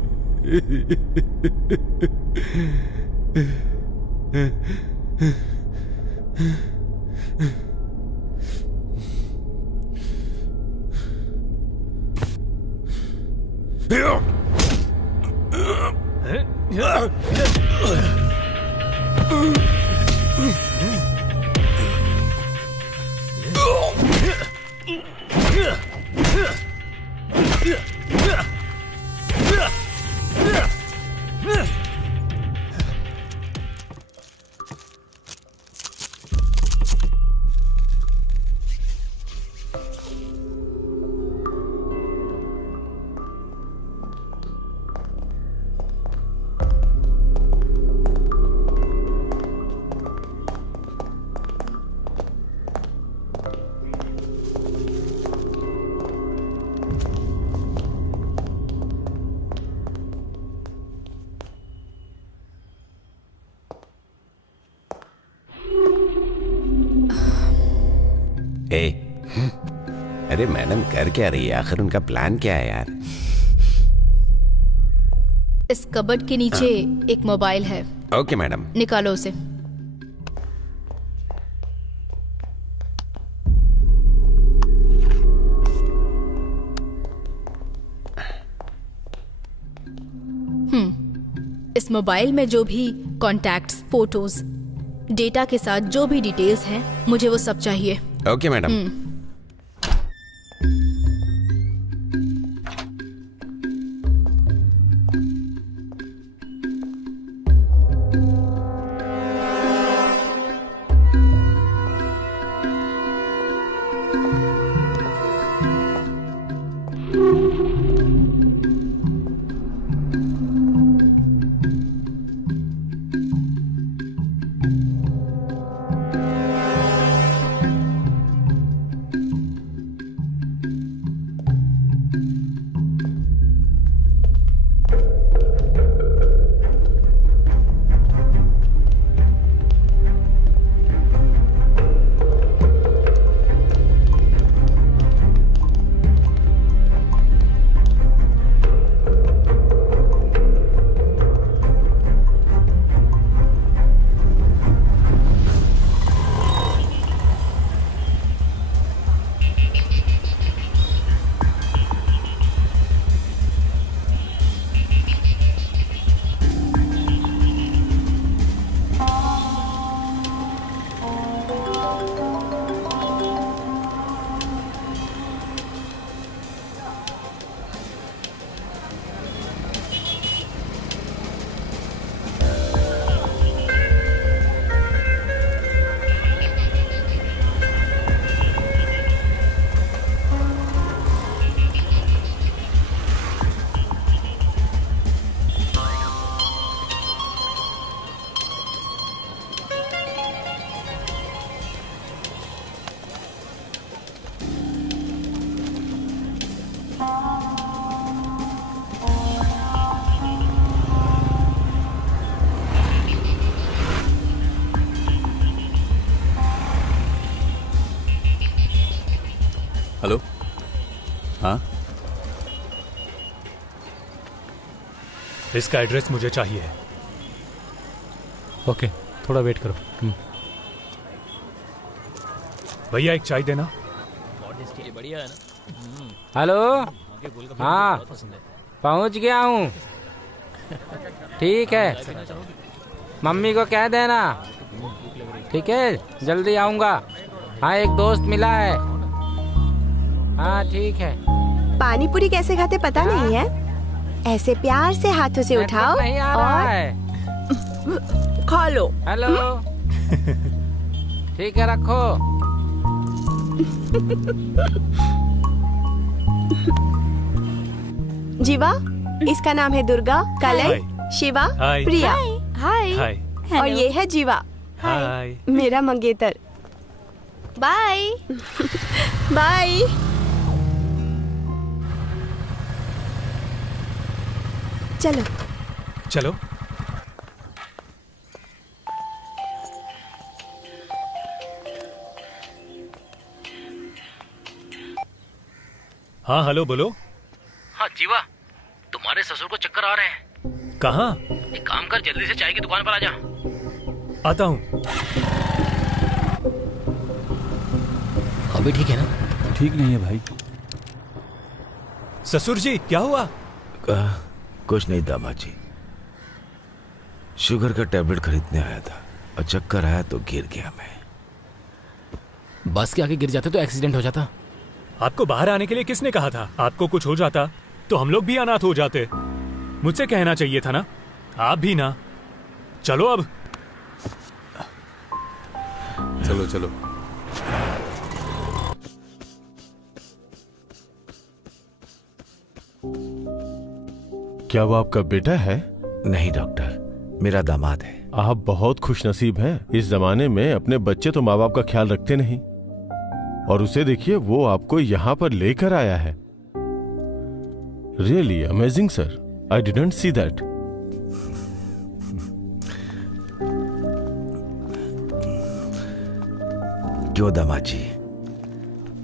ए, अरे मैडम कर क्या रही है? आखिर उनका प्लान क्या है यार? इस कबर्ड के नीचे एक मोबाइल है, ओके मैडम। निकालो उसे। इस मोबाइल में जो भी कॉन्टैक्ट्स, फोटोज, डेटा के साथ जो भी डिटेल्स हैं, मुझे वो सब चाहिए। Okay madam. हेलो, हाँ, इसका एड्रेस मुझे चाहिए। ओके, थोड़ा वेट करो। भैया एक चाय देना। बढ़िया है ना। हेलो, हाँ, पहुंच गया हूँ। ठीक है, मम्मी को कह देना। ठीक है, जल्दी आऊँगा। हाँ, एक दोस्त मिला है। हाँ, ठीक है। पानी पूरी कैसे खाते पता नहीं है? ऐसे प्यार से हाथों से उठाओ नहीं आ रहा और है। खा लो। हेलो, ठीक है, रखो। जीवा, इसका नाम है दुर्गा, कलई, शिवा, हाय। प्रिया। हाय। हाय। और ये है जीवा, हाय। मेरा मंगेतर। बाय। बाय। चलो चलो। हाँ हेलो बोलो। हाँ जीवा, तुम्हारे ससुर को चक्कर आ रहे हैं। कहाँ? एक काम कर, जल्दी से चाय की दुकान पर आ जा। आता हूँ। अभी ठीक है ना? ठीक नहीं है भाई। ससुर जी क्या हुआ? कुछ नहीं दामाद जी, शुगर का टैबलेट खरीदने आया था और चक्कर आया तो गिर गया मैं। बस के आगे गिर जाते तो एक्सीडेंट हो जाता। आपको बाहर आने के लिए किसने कहा था? आपको कुछ हो जाता तो हम लोग भी अनाथ हो जाते। मुझसे कहना चाहिए था ना। आप भी ना। चलो अब। चलो चलो। क्या वो आपका बेटा है? नहीं डॉक्टर, मेरा दामाद है। आप बहुत खुशनसीब हैं। इस जमाने में अपने बच्चे तो माँ बाप का ख्याल रखते नहीं, और उसे देखिए वो आपको यहाँ पर लेकर आया है। Really amazing sir, I didn't see that. क्यों दामाद जी,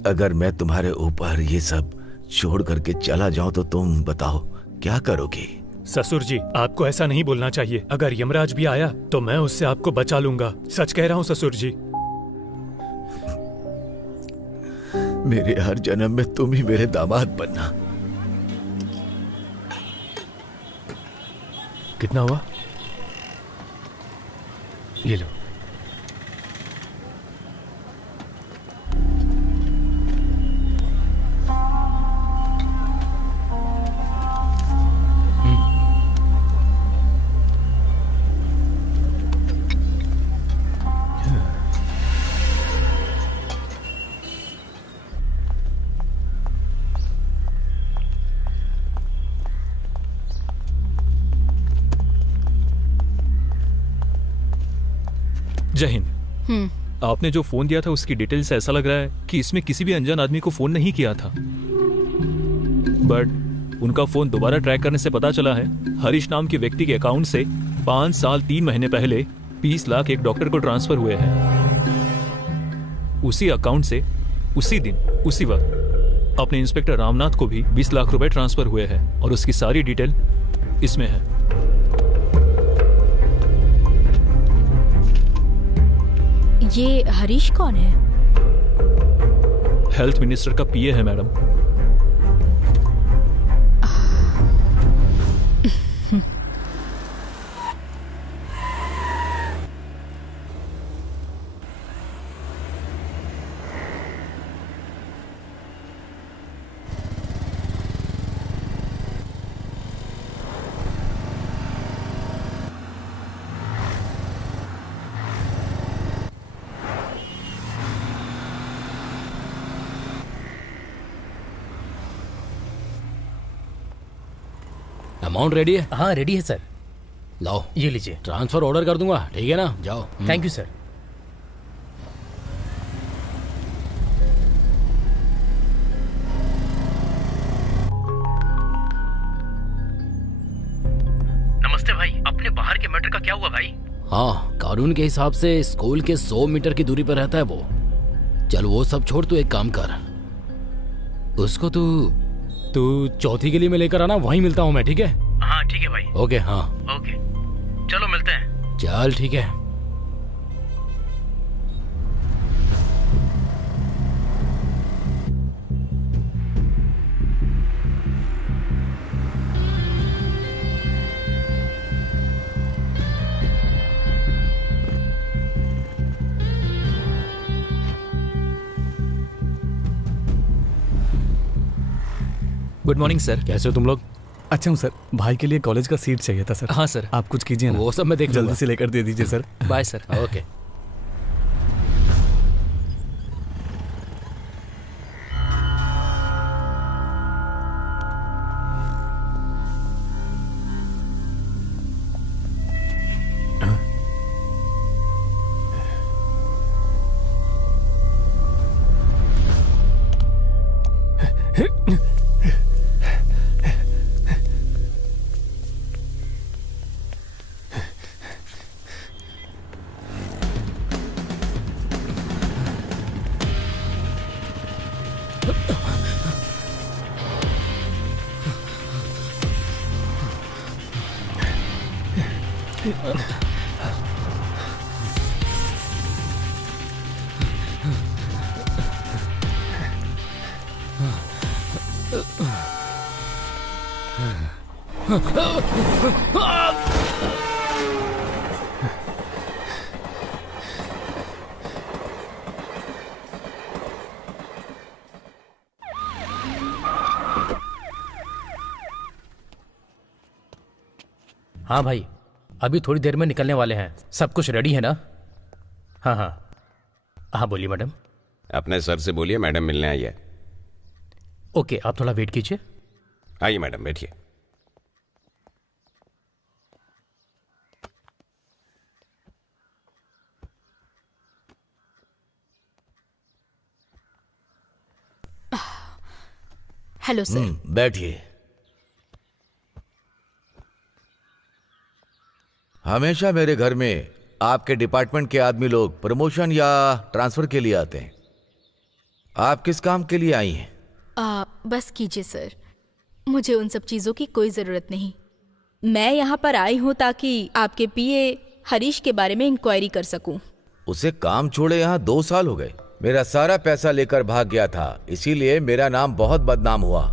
अगर मैं तुम्हारे ऊपर ये सब छोड़ करके चला जाऊं तो तुम बताओ क्या करोगे? ससुर जी आपको ऐसा नहीं बोलना चाहिए। अगर यमराज भी आया तो मैं उससे आपको बचा लूंगा। सच कह रहा हूँ ससुर जी। मेरे हर जन्म में तुम ही मेरे दामाद बनना। कितना हुआ? ये लो। जय हिंद। आपने जो फोन दिया था उसकी डिटेल से ऐसा लग रहा है कि इसमें किसी भी अनजान आदमी को फोन नहीं किया था, बट उनका फोन दोबारा ट्रैक करने से पता चला है हरीश नाम के व्यक्ति के अकाउंट से 5 साल 3 महीने पहले 20 लाख एक डॉक्टर को ट्रांसफर हुए हैं। उसी अकाउंट से उसी दिन उसी वक्त अपने इंस्पेक्टर रामनाथ को भी 20 लाख रुपए ट्रांसफर हुए हैं, और उसकी सारी डिटेल इसमें है। ये हरीश कौन है? हेल्थ मिनिस्टर का पीए है मैडम। अमाउंट रेडी है? हाँ रेडी है सर। लाओ ये लीजिए। ट्रांसफर ऑर्डर कर दूंगा, ठीक है ना? जाओ। Thank you sir. नमस्ते भाई, अपने बाहर के मैटर का क्या हुआ भाई? हाँ, कानून के हिसाब से स्कूल के 100 मीटर की दूरी पर रहता है वो। चल वो सब छोड़, तू एक काम कर, उसको तू चौथी गली में लेकर आना, वहीं मिलता हूँ मैं, ठीक है? हाँ ठीक है भाई। ओके हाँ ओके, चलो मिलते हैं। चल ठीक है। Good morning sir. कैसे हो तुम लोग? अच्छा हूँ सर, भाई के लिए कॉलेज का सीट चाहिए था सर। हाँ सर। आप कुछ कीजिए ना। वो सब मैं देख जल्दी लूंगा। से लेकर दे दीजिए सर। Bye sir. ओके। हाँ भाई, अभी थोड़ी देर में निकलने वाले हैं। सब कुछ रेडी है ना? हाँ हाँ हाँ, बोलिए मैडम। अपने सर से बोलिए मैडम मिलने आई है। ओके, आप थोड़ा वेट कीजिए। आइए मैडम, बैठिए। Hello sir. बैठिए। हमेशा मेरे घर में आपके डिपार्टमेंट के आदमी लोग प्रमोशन या ट्रांसफर के लिए आते हैं। आप किस काम के लिए आई हैं? बस कीजिए सर, मुझे उन सब चीज़ों की कोई ज़रूरत नहीं। मैं यहाँ पर आई हूँ ताकि आपके पीए हरीश के बारे में इंक्वायरी कर सकूँ। उसे काम छोड़े यहाँ 2 साल हो गए। मेरा सारा पैसा लेकर भाग गया था, इसीलिए मेरा नाम बहुत बदनाम हुआ।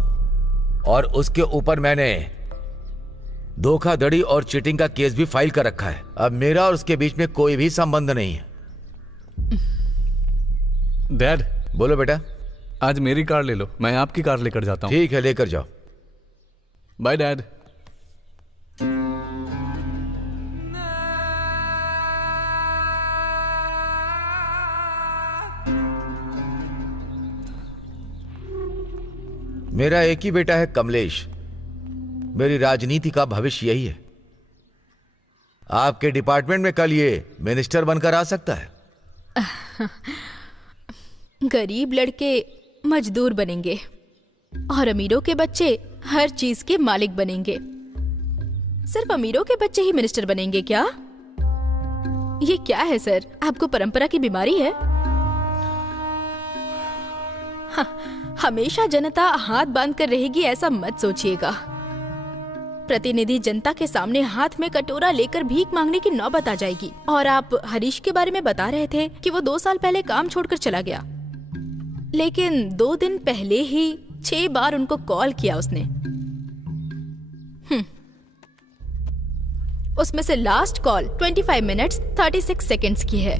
और उसके ऊपर मैंने धोखाधड़ी और चीटिंग का केस भी फाइल कर रखा है। अब मेरा और उसके बीच में कोई भी संबंध नहीं है। डैड, बोलो बेटा। आज मेरी कार ले लो, मैं आपकी कार लेकर जाता हूँ। ठीक है, लेकर जाओ। Bye dad. मेरा एक ही बेटा है, कमलेश। मेरी राजनीति का भविष्य यही है। आपके डिपार्टमेंट में कल ये मिनिस्टर बनकर आ सकता है। गरीब लड़के मजदूर बनेंगे और अमीरों के बच्चे हर चीज के मालिक बनेंगे। सिर्फ अमीरों के बच्चे ही मिनिस्टर बनेंगे क्या? ये क्या है सर, आपको परंपरा की बीमारी है? हमेशा जनता हाथ बांध कर रहेगी ऐसा मत सोचिएगा। प्रतिनिधि जनता के सामने हाथ में कटोरा लेकर भीख मांगने की नौबत आ जाएगी। और आप हरीश के बारे में बता रहे थे कि वो 2 साल पहले काम छोड़कर चला गया, लेकिन 2 दिन पहले ही 6 बार उनको कॉल किया उसने। उसमें से लास्ट कॉल 25 मिनट्स 36 सेकंड्स की है।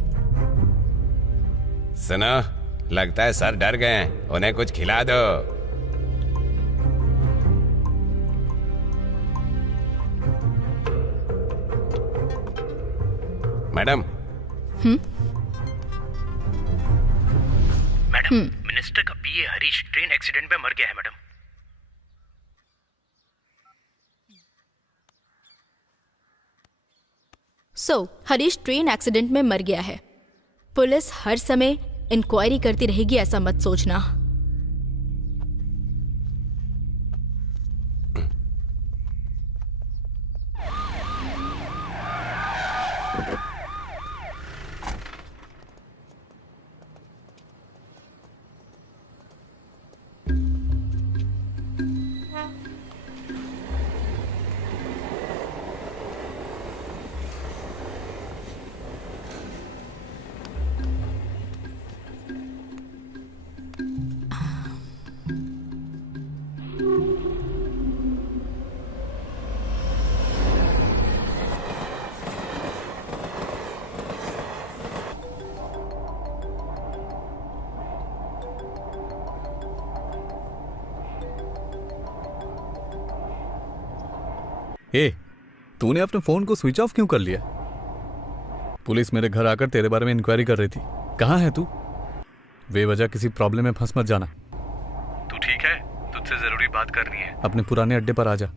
सुनो, लगता है सर डर गए हैं, उन्हें कुछ खिला दो। मैडम। मैडम, मिनिस्टर का पीए हरीश ट्रेन एक्सीडेंट में मर गया है मैडम। हरीश ट्रेन एक्सीडेंट में मर गया है। पुलिस हर समय इंक्वायरी करती रहेगी ऐसा मत सोचना। तूने अपने फोन को स्विच ऑफ क्यों कर लिया? पुलिस मेरे घर आकर तेरे बारे में इंक्वायरी कर रही थी। कहाँ है तू? बेवजह किसी प्रॉब्लम में फंस मत जाना। तू ठीक है? तुझसे जरूरी बात करनी है। अपने पुराने अड्डे पर आ जा।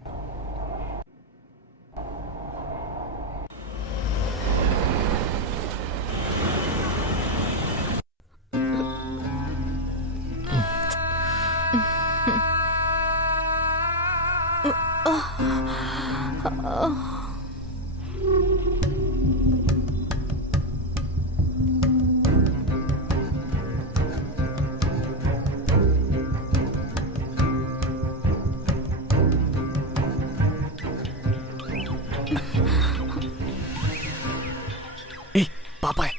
पापा है।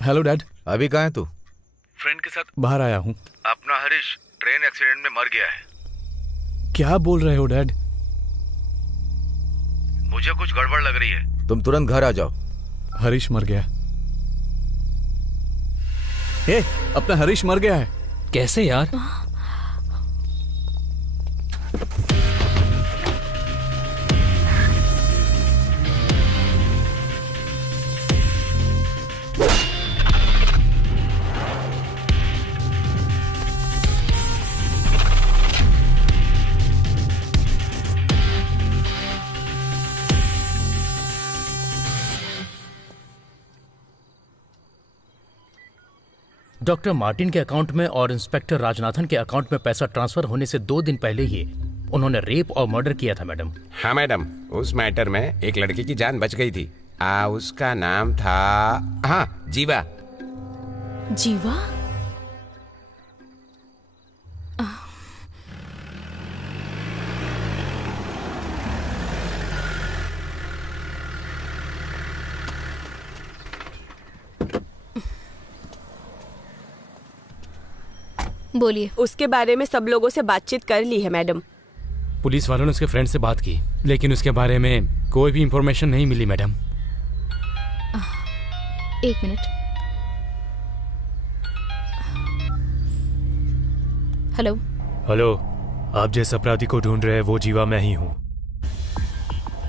Hello dad. अभी कहाँ है तू? फ्रेंड के साथ बाहर आया हूँ। अपना हरीश ट्रेन एक्सीडेंट में मर गया है। क्या बोल रहे हो डैड? मुझे कुछ गड़बड़ लग रही है, तुम तुरंत घर आ जाओ। हरीश मर गया। ए, अपना हरीश मर गया है। कैसे यार? डॉक्टर मार्टिन के अकाउंट में और इंस्पेक्टर राजनाथन के अकाउंट में पैसा ट्रांसफर होने से 2 दिन पहले ही उन्होंने रेप और मर्डर किया था मैडम। हाँ मैडम, उस मैटर में एक लड़की की जान बच गई थी। उसका नाम था, हाँ, जीवा। जीवा? बोलिए। उसके बारे में सब लोगों से बातचीत कर ली है मैडम। पुलिस वालों ने उसके फ्रेंड से बात की, लेकिन उसके बारे में कोई भी इंफॉर्मेशन नहीं मिली मैडम। 1 मिनट। हेलो। हेलो, आप जिस अपराधी को ढूंढ रहे हैं वो जीवा मैं ही हूँ।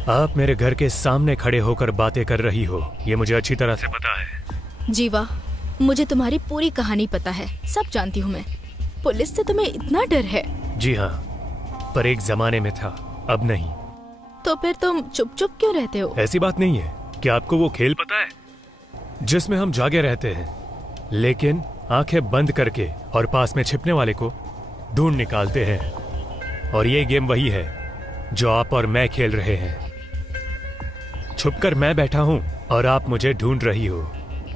आप मेरे घर के सामने खड़े होकर बातें कर रही हो, ये मुझे अच्छी तरह से पता है। जीवा, मुझे तुम्हारी पूरी कहानी पता है, सब जानती हूँ मैं। पुलिस से तुम्हें इतना डर है? जी हाँ, पर एक जमाने में था, अब नहीं। तो फिर तुम चुप चुप क्यों रहते हो? ऐसी बात नहीं है। क्या आपको वो खेल पता है जिसमें हम जागे रहते हैं, लेकिन आंखें बंद करके और पास में छिपने वाले को ढूंढ निकालते हैं? और ये गेम वही है जो आप और मैं खेल रहे हैं। छुपकर मैं बैठा हूँ और आप मुझे ढूंढ रही हो।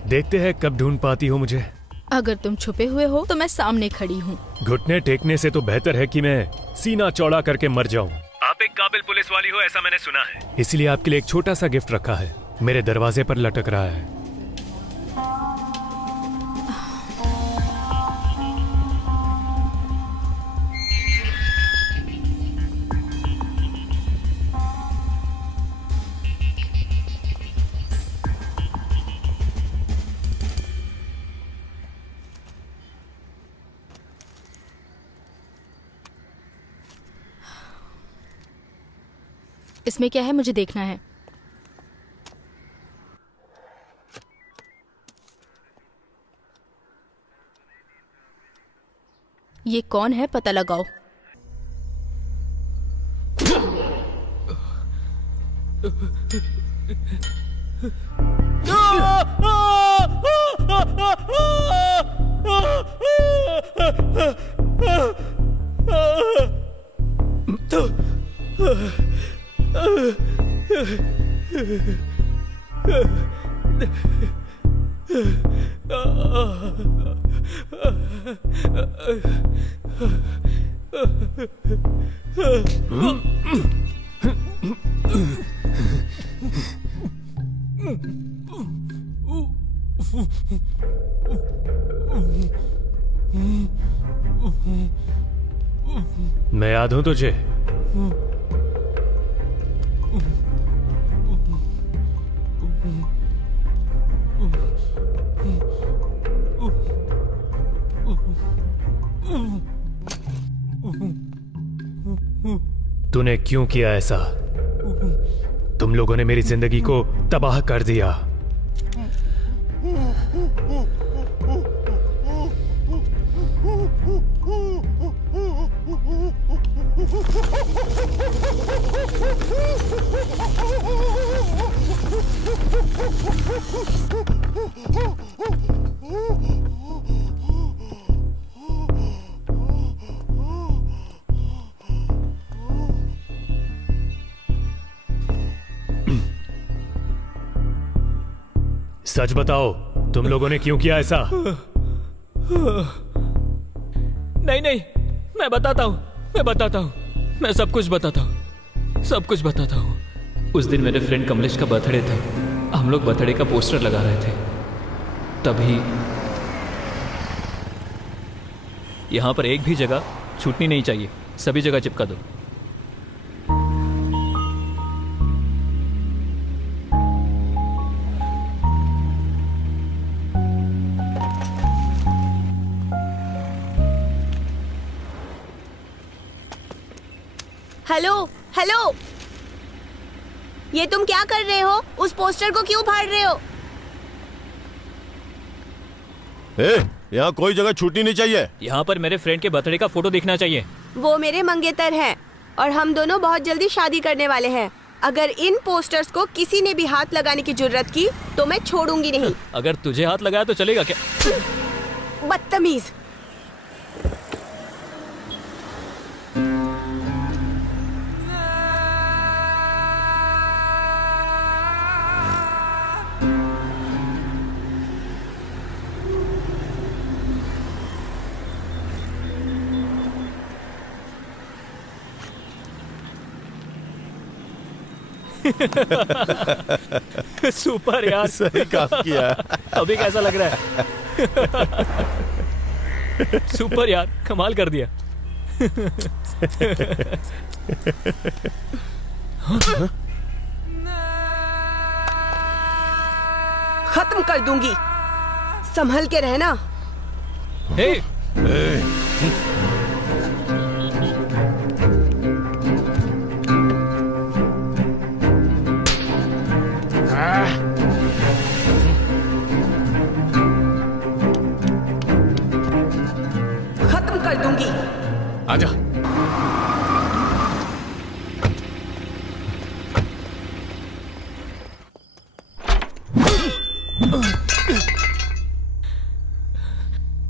देखते हैं कब ढूंढ पाती हो मुझे। अगर तुम छुपे हुए हो तो मैं सामने खड़ी हूँ। घुटने टेकने से तो बेहतर है कि मैं सीना चौड़ा करके मर जाऊं। आप एक काबिल पुलिस वाली हो, ऐसा मैंने सुना है, इसलिए आपके लिए एक छोटा सा गिफ्ट रखा है, मेरे दरवाजे पर लटक रहा है। इसमें क्या है मुझे देखना है। ये कौन है पता लगाओ। मैं याद हूं तुझे? तूने क्यों किया ऐसा? तुम लोगों ने मेरी जिंदगी को तबाह कर दिया। सच बताओ, तुम लोगों ने क्यों किया ऐसा? नहीं नहीं, मैं बताता हूँ, मैं सब कुछ बताता हूँ। उस दिन मेरे फ्रेंड कमलेश का बर्थडे था। हम लोग बर्थडे का पोस्टर लगा रहे थे, तभी यहाँ पर एक भी जगह छूटनी नहीं चाहिए, सभी जगह चिपका दो। हेलो हेलो, ये तुम क्या कर रहे हो? उस पोस्टर को क्यों फाड़ रहे हो? यहाँ कोई जगह छूटनी नहीं चाहिए। यहाँ पर मेरे फ्रेंड के बर्थडे का फोटो देखना चाहिए। वो मेरे मंगेतर हैं और हम दोनों बहुत जल्दी शादी करने वाले हैं। अगर इन पोस्टर्स को किसी ने भी हाथ लगाने की जुर्रत की तो मैं छोड़ूंगी नहीं। अगर तुझे हाथ लगाया तो चलेगा क्या? बदतमीज। सुपर यार, सही काम किया। अभी कैसा लग रहा है? सुपर यार, कमाल कर दिया। खत्म कर दूंगी, संभल के रहना। हे खत्म कर दूंगी। आजा।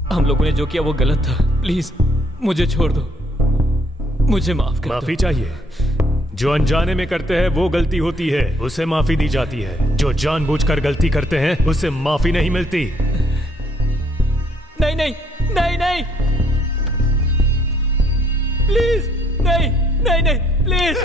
हम लोगों ने जो किया वो गलत था, प्लीज मुझे छोड़ दो, मुझे माफ कर दो। माफी चाहिए? जो अनजाने में करते हैं वो गलती होती है, उसे माफी दी जाती है। जो जानबूझकर गलती करते हैं उसे माफी नहीं मिलती। नहीं नहीं नहीं नहीं, प्लीज नहीं नहीं नहीं, प्लीज।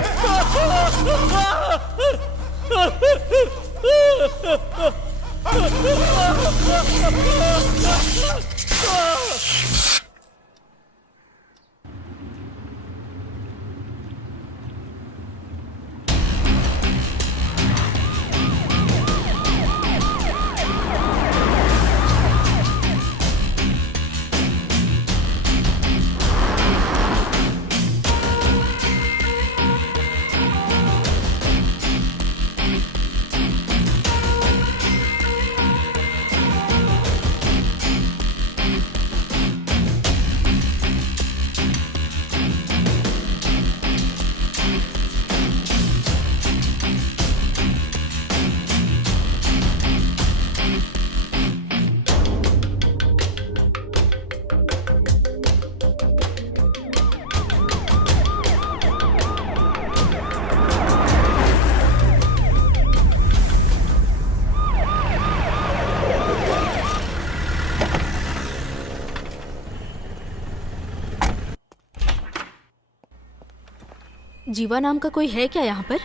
जीवा नाम का कोई है क्या यहाँ पर?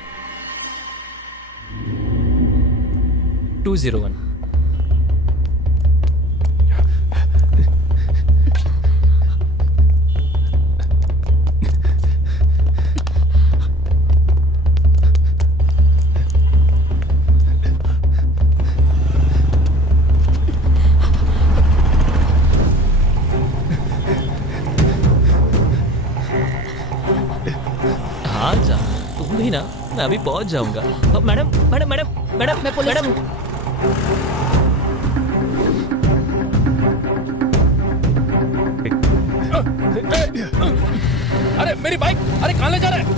201। हाँ जा, तुम भी ना, मैं अभी पहुंच जाऊंगा। मैडम मैडम मैडम मैडम, मैं पुलिस मैडम। अरे मेरी बाइक, अरे कहाँ ले जा रहे हैं?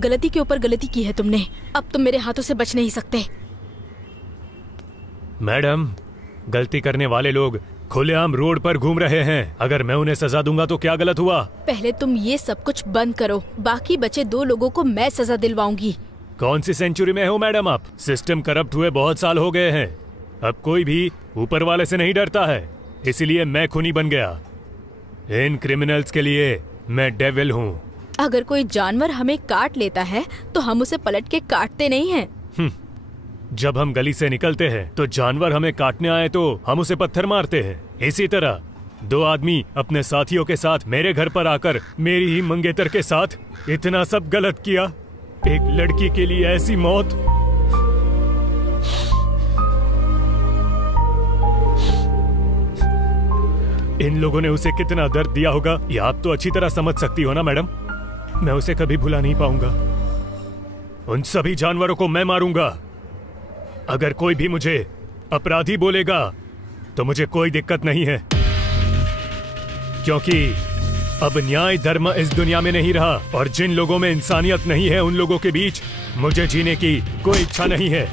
गलती के ऊपर गलती की है तुमने। अब तुम मेरे हाथों से बच नहीं सकते। मैडम, गलती करने वाले लोग खुलेआम रोड पर घूम रहे हैं। अगर मैं उन्हें सजा दूंगा तो क्या गलत हुआ? पहले तुम ये सब कुछ बंद करो, बाकी बचे 2 लोगों को मैं सजा दिलवाऊंगी। कौन सी सेंचुरी में हो मैडम आप? सिस्टम करप्ट हुए बहुत साल हो गए हैं। अब कोई भी ऊपर वाले से नहीं डरता है, इसलिए मैं खूनी बन गया। इन क्रिमिनल्स के लिए मैं डेविल हूँ। अगर कोई जानवर हमें काट लेता है तो हम उसे पलट के काटते नहीं हैं। जब हम गली से निकलते हैं तो जानवर हमें काटने आए तो हम उसे पत्थर मारते हैं। इसी तरह 2 आदमी अपने साथियों के साथ मेरे घर पर आकर मेरी ही मंगेतर के साथ इतना सब गलत किया। एक लड़की के लिए ऐसी मौत। इन लोगों ने उसे कितना दर्द दिया होगा ये आप तो अच्छी तरह समझ सकती हो ना मैडम। मैं उसे कभी भुला नहीं पाऊंगा। उन सभी जानवरों को मैं मारूंगा। अगर कोई भी मुझे अपराधी बोलेगा तो मुझे कोई दिक्कत नहीं है, क्योंकि अब न्याय धर्म इस दुनिया में नहीं रहा और जिन लोगों में इंसानियत नहीं है उन लोगों के बीच मुझे जीने की कोई इच्छा नहीं है।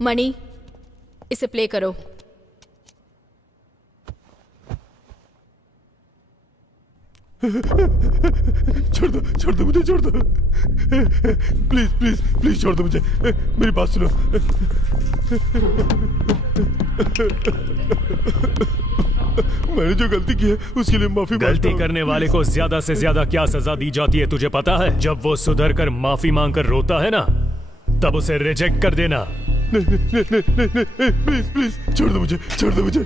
मणि, इसे प्ले करो। छोड़ दो मुझे, छोड़ दो प्लीज प्लीज प्लीज, छोड़ दो मुझे। मेरी बात सुनो। मैंने जो गलती की है उसके लिए माफी। गलती करने वाले को ज्यादा से ज्यादा क्या सजा दी जाती है तुझे पता है? जब वो सुधर कर माफी मांगकर रोता है ना, तब उसे रिजेक्ट कर देना। नहीं, प्लीज प्लीज छोड़ दो मुझे, छोड़ दो मुझे।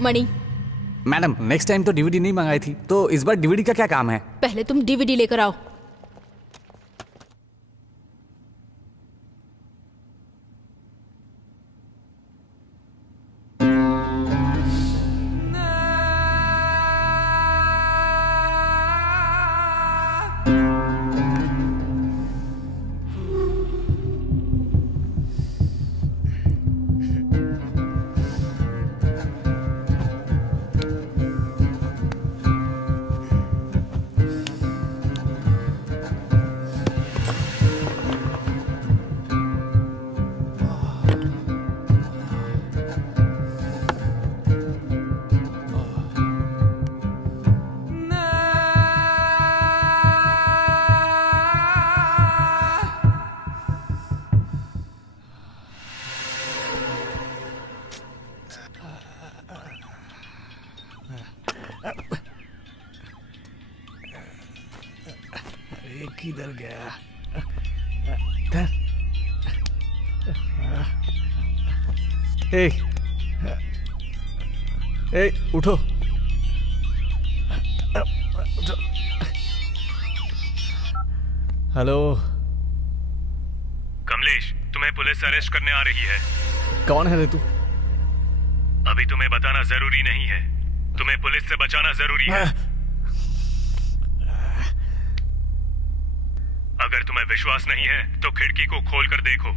मणि, मैडम नेक्स्ट टाइम तो डीवीडी नहीं मंगाई थी, तो इस बार डीवीडी का क्या काम है? पहले तुम डीवीडी लेकर आओ। किधर गया? ए, उठो। हेलो कमलेश, तुम्हें पुलिस अरेस्ट करने आ रही है। कौन है रे तू? अभी तुम्हें बताना जरूरी नहीं है, तुम्हें पुलिस से बचाना जरूरी है। अगर तुम्हें विश्वास नहीं है तो खिड़की को खोल कर देखो।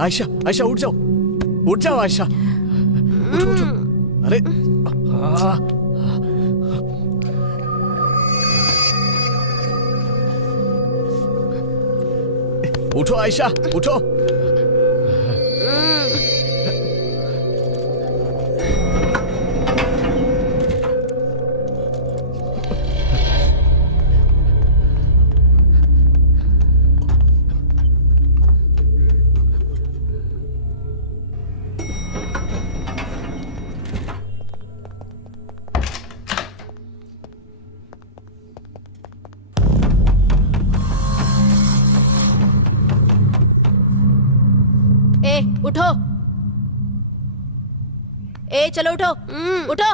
आयशा, आयशा उठ जाओ, उठ जाओ आयशा, उठो उठो। अरे उठो आयशा, उठो। उठो। ए चलो उठो, उठो।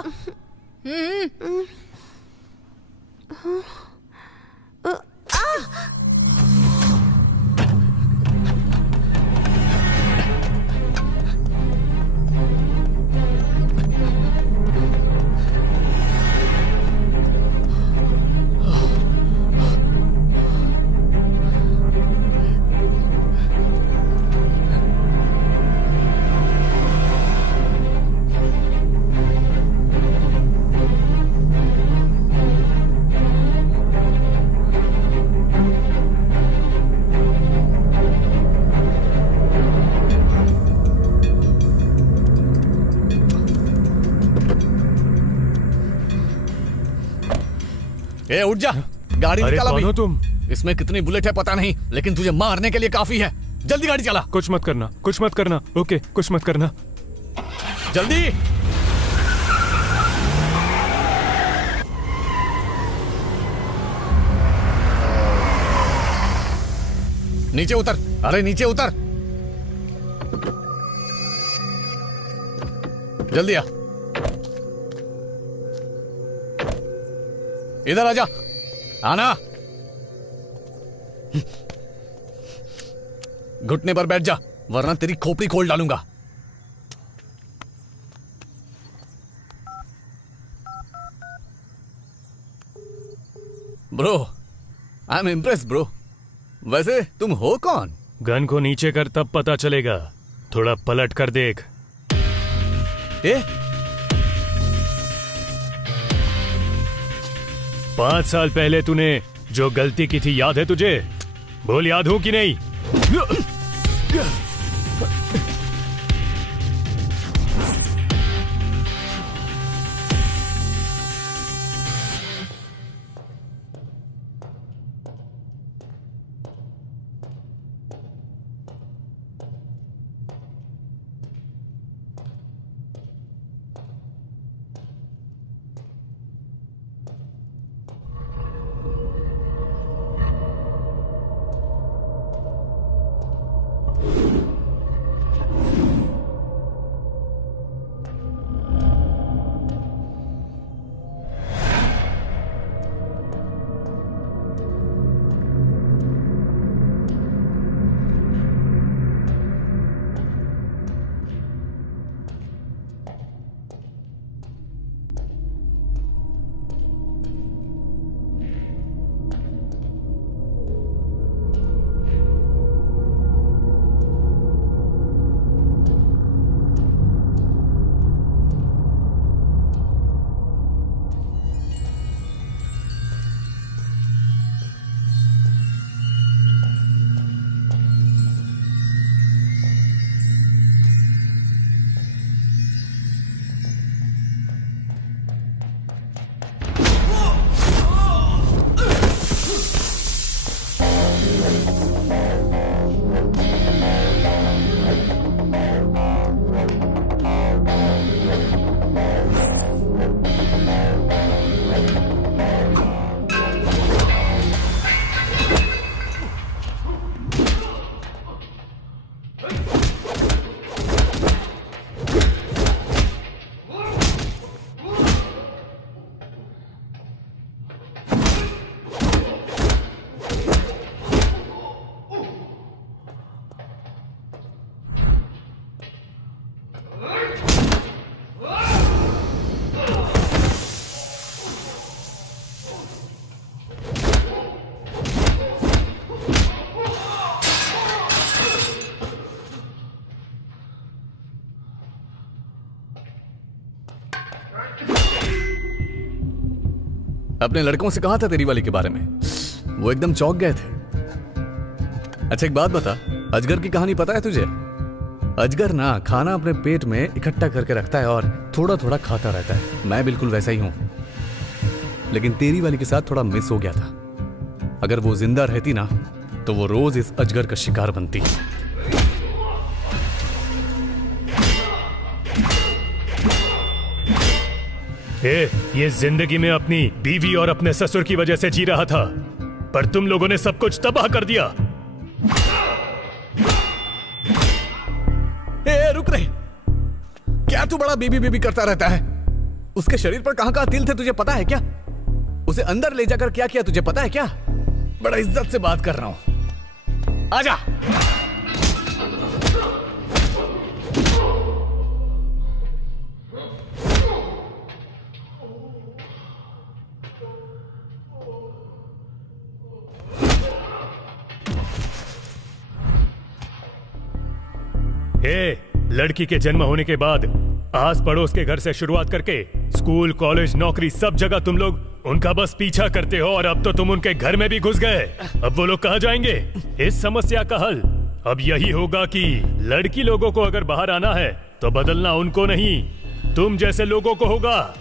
ए उठ जा, गाड़ी अरे निकाल कौन हो तुम? इसमें कितनी बुलेट है पता नहीं, लेकिन तुझे मारने के लिए काफी है। जल्दी गाड़ी चला। कुछ मत करना, कुछ मत करना। ओके, कुछ मत करना। जल्दी। नीचे उतर, अरे नीचे उतर, जल्दी आ। इधर आजा, आना। घुटने पर बैठ जा, वरना तेरी खोपड़ी खोल डालूंगा। Bro, I am impress bro. वैसे तुम हो कौन? गन को नीचे कर तब पता चलेगा, थोड़ा पलट कर देख। ए? 5 साल पहले तूने जो गलती की थी याद है तुझे? बोल, याद हो कि नहीं? अपने लड़कों से कहा था तेरी वाली के बारे में, वो एकदम चौंक गए थे। अच्छा एक बात बता, अजगर की कहानी पता है तुझे? अजगर ना खाना अपने पेट में इकट्ठा करके रखता है और थोड़ा थोड़ा खाता रहता है। मैं बिल्कुल वैसा ही हूं, लेकिन तेरी वाली के साथ थोड़ा मिस हो गया था। अगर वो जिंदा रहती ना तो वो रोज इस अजगर का शिकार बनती। ये जिंदगी में अपनी बीवी और अपने ससुर की वजह से जी रहा था, पर तुम लोगों ने सब कुछ तबाह कर दिया। तू बड़ा बीबी बीबी करता रहता है? उसके शरीर पर कहां तिल थे तुझे पता है क्या? उसे अंदर ले जाकर क्या किया तुझे पता है क्या? बड़ा इज्जत से बात कर रहा हूं, आजा। लड़की के जन्म होने के बाद आस पड़ोस के घर से शुरुआत करके स्कूल, कॉलेज, नौकरी, सब जगह तुम लोग उनका बस पीछा करते हो और अब तो तुम उनके घर में भी घुस गए। अब वो लोग कहाँ जाएंगे? इस समस्या का हल अब यही होगा कि लड़की लोगों को अगर बाहर आना है तो बदलना उनको नहीं, तुम जैसे लोगों को होगा।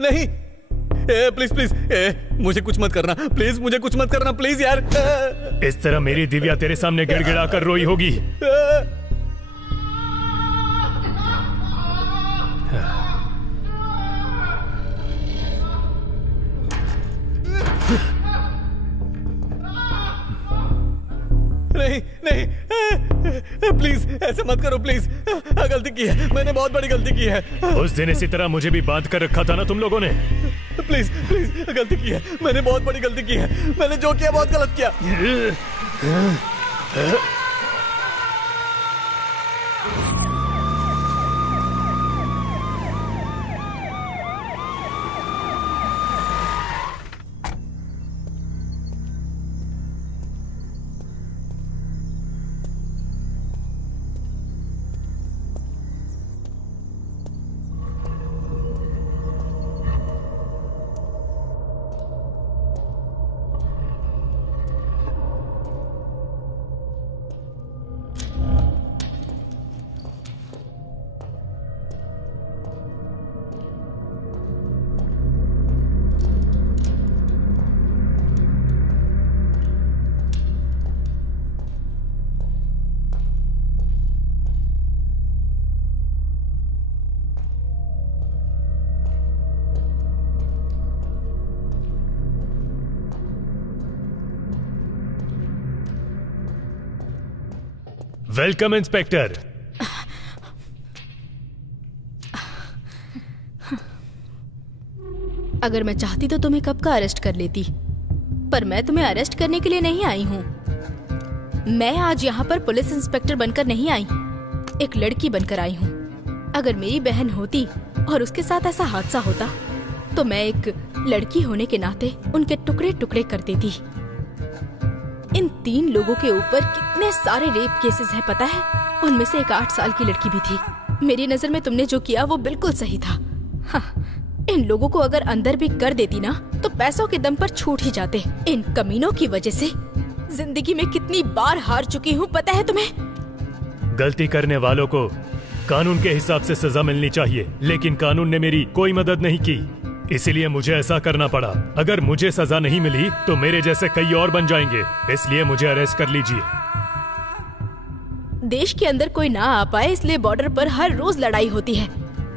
नहीं, प्लीज प्लीज, मुझे कुछ मत करना, प्लीज मुझे कुछ मत करना, प्लीज यार। इस तरह मेरी दिव्या तेरे सामने गिड़गिड़ा कर रोई होगी। नहीं नहीं, प्लीज ऐसे मत करो, प्लीज। गलती की है मैंने, बहुत बड़ी गलती की है। उस दिन इसी तरह मुझे भी बांध कर रखा था ना तुम लोगों ने। प्लीज प्लीज, गलती की है मैंने, बहुत बड़ी गलती की है। मैंने जो किया बहुत गलत किया। Welcome inspector. अगर मैं चाहती तो तुम्हें कब का अरेस्ट कर लेती, पर मैं तुम्हें अरेस्ट करने के लिए नहीं आई हूँ। मैं आज यहाँ पर पुलिस इंस्पेक्टर बनकर नहीं आई, एक लड़की बनकर आई हूँ। अगर मेरी बहन होती और उसके साथ ऐसा हादसा होता तो मैं एक लड़की होने के नाते उनके टुकड़े टुकड़े कर देती। इन 3 लोगों के ऊपर कितने सारे रेप केसेस हैं पता है? उनमें से एक 8 साल की लड़की भी थी। मेरी नजर में तुमने जो किया वो बिल्कुल सही था। हाँ, इन लोगों को अगर अंदर भी कर देती ना तो पैसों के दम पर छूट ही जाते। इन कमीनों की वजह से जिंदगी में कितनी बार हार चुकी हूँ पता है तुम्हें? गलती करने वालों को कानून के हिसाब से सजा मिलनी चाहिए, लेकिन कानून ने मेरी कोई मदद नहीं की, इसीलिए मुझे ऐसा करना पड़ा। अगर मुझे सजा नहीं मिली तो मेरे जैसे कई और बन जाएंगे, इसलिए मुझे अरेस्ट कर लीजिए। देश के अंदर कोई ना आ पाए इसलिए बॉर्डर पर हर रोज लड़ाई होती है,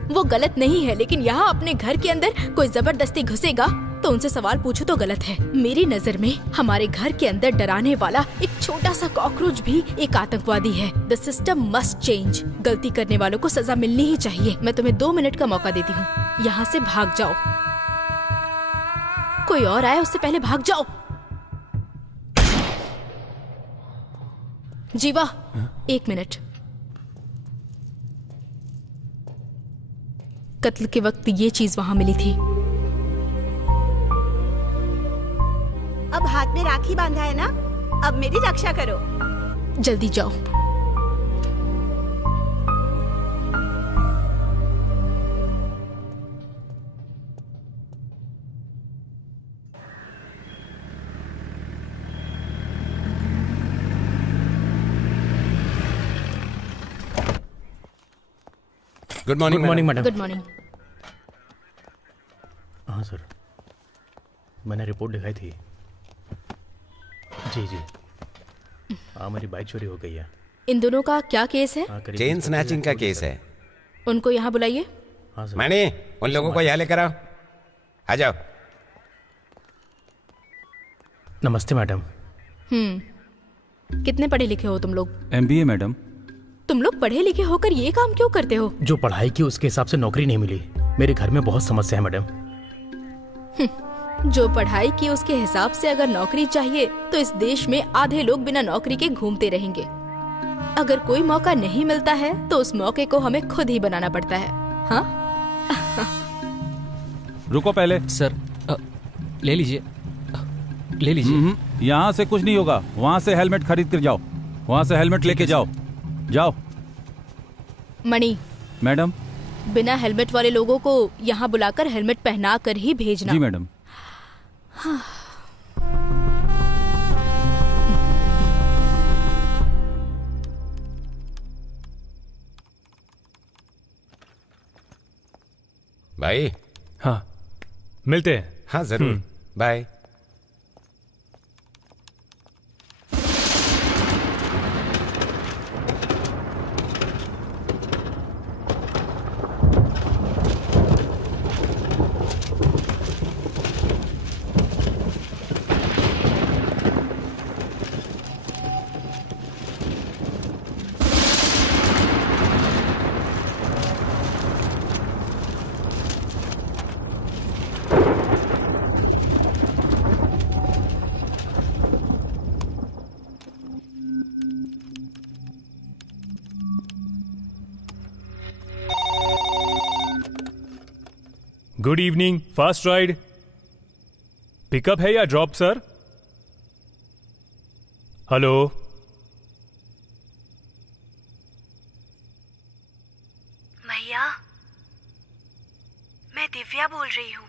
वो गलत नहीं है। लेकिन यहाँ अपने घर के अंदर कोई जबरदस्ती घुसेगा तो उनसे सवाल पूछो तो गलत है। मेरी नजर में हमारे घर के अंदर डराने वाला एक छोटा सा कॉकरोच भी एक आतंकवादी है। The system must change. गलती करने वालों को सजा मिलनी ही चाहिए। मैं तुम्हें 2 मिनट का मौका देती हूँ, यहाँ से भाग जाओ। कोई और आए उससे पहले भाग जाओ। जीवा, 1 मिनट। कत्ल के वक्त ये चीज वहां मिली थी। अब हाथ में राखी बांधा है ना, अब मेरी रक्षा करो। जल्दी जाओ। Good morning good morning madam. Good morning. हाँ सर, मैंने रिपोर्ट दिखाई थी। जी जी, हाँ मेरी बाइक चोरी हो गई है। इन दोनों का क्या केस है? हाँ, करीब चेन 20 स्नैचिंग का होगी केस सर। है। उनको यहाँ बुलाइए। हाँ सर। मणि, उन लोगों को यहाँ लेकर आओ। आ जाओ। नमस्ते मैडम। कितने पढ़े लिखे हो तुम लोग? MBA madam. तुम लोग पढ़े लिखे होकर ये काम क्यों करते हो? जो पढ़ाई की उसके हिसाब से नौकरी नहीं मिली। मेरे घर में बहुत समस्या है मैडम। जो पढ़ाई की उसके हिसाब से अगर नौकरी चाहिए तो इस देश में आधे लोग बिना नौकरी के घूमते रहेंगे। अगर कोई मौका नहीं मिलता है तो उस मौके को हमें खुद ही बनाना पड़ता है। हाँ, रुको पहले। सर ले लीजिए, ले लीजिए। यहाँ से कुछ नहीं होगा, वहाँ से हेलमेट खरीद कर जाओ, वहाँ से हेलमेट लेके जाओ। जाओ। मणि, मैडम। बिना हेलमेट वाले लोगों को यहाँ बुलाकर हेलमेट पहना कर ही भेजना। जी मैडम। भाई। हाँ, मिलते हैं। हाँ जरूर, bye. Good evening, fast ride. Pickup है या ड्रॉप सर? हेलो, भैया, मैं दिव्या बोल रही हूँ।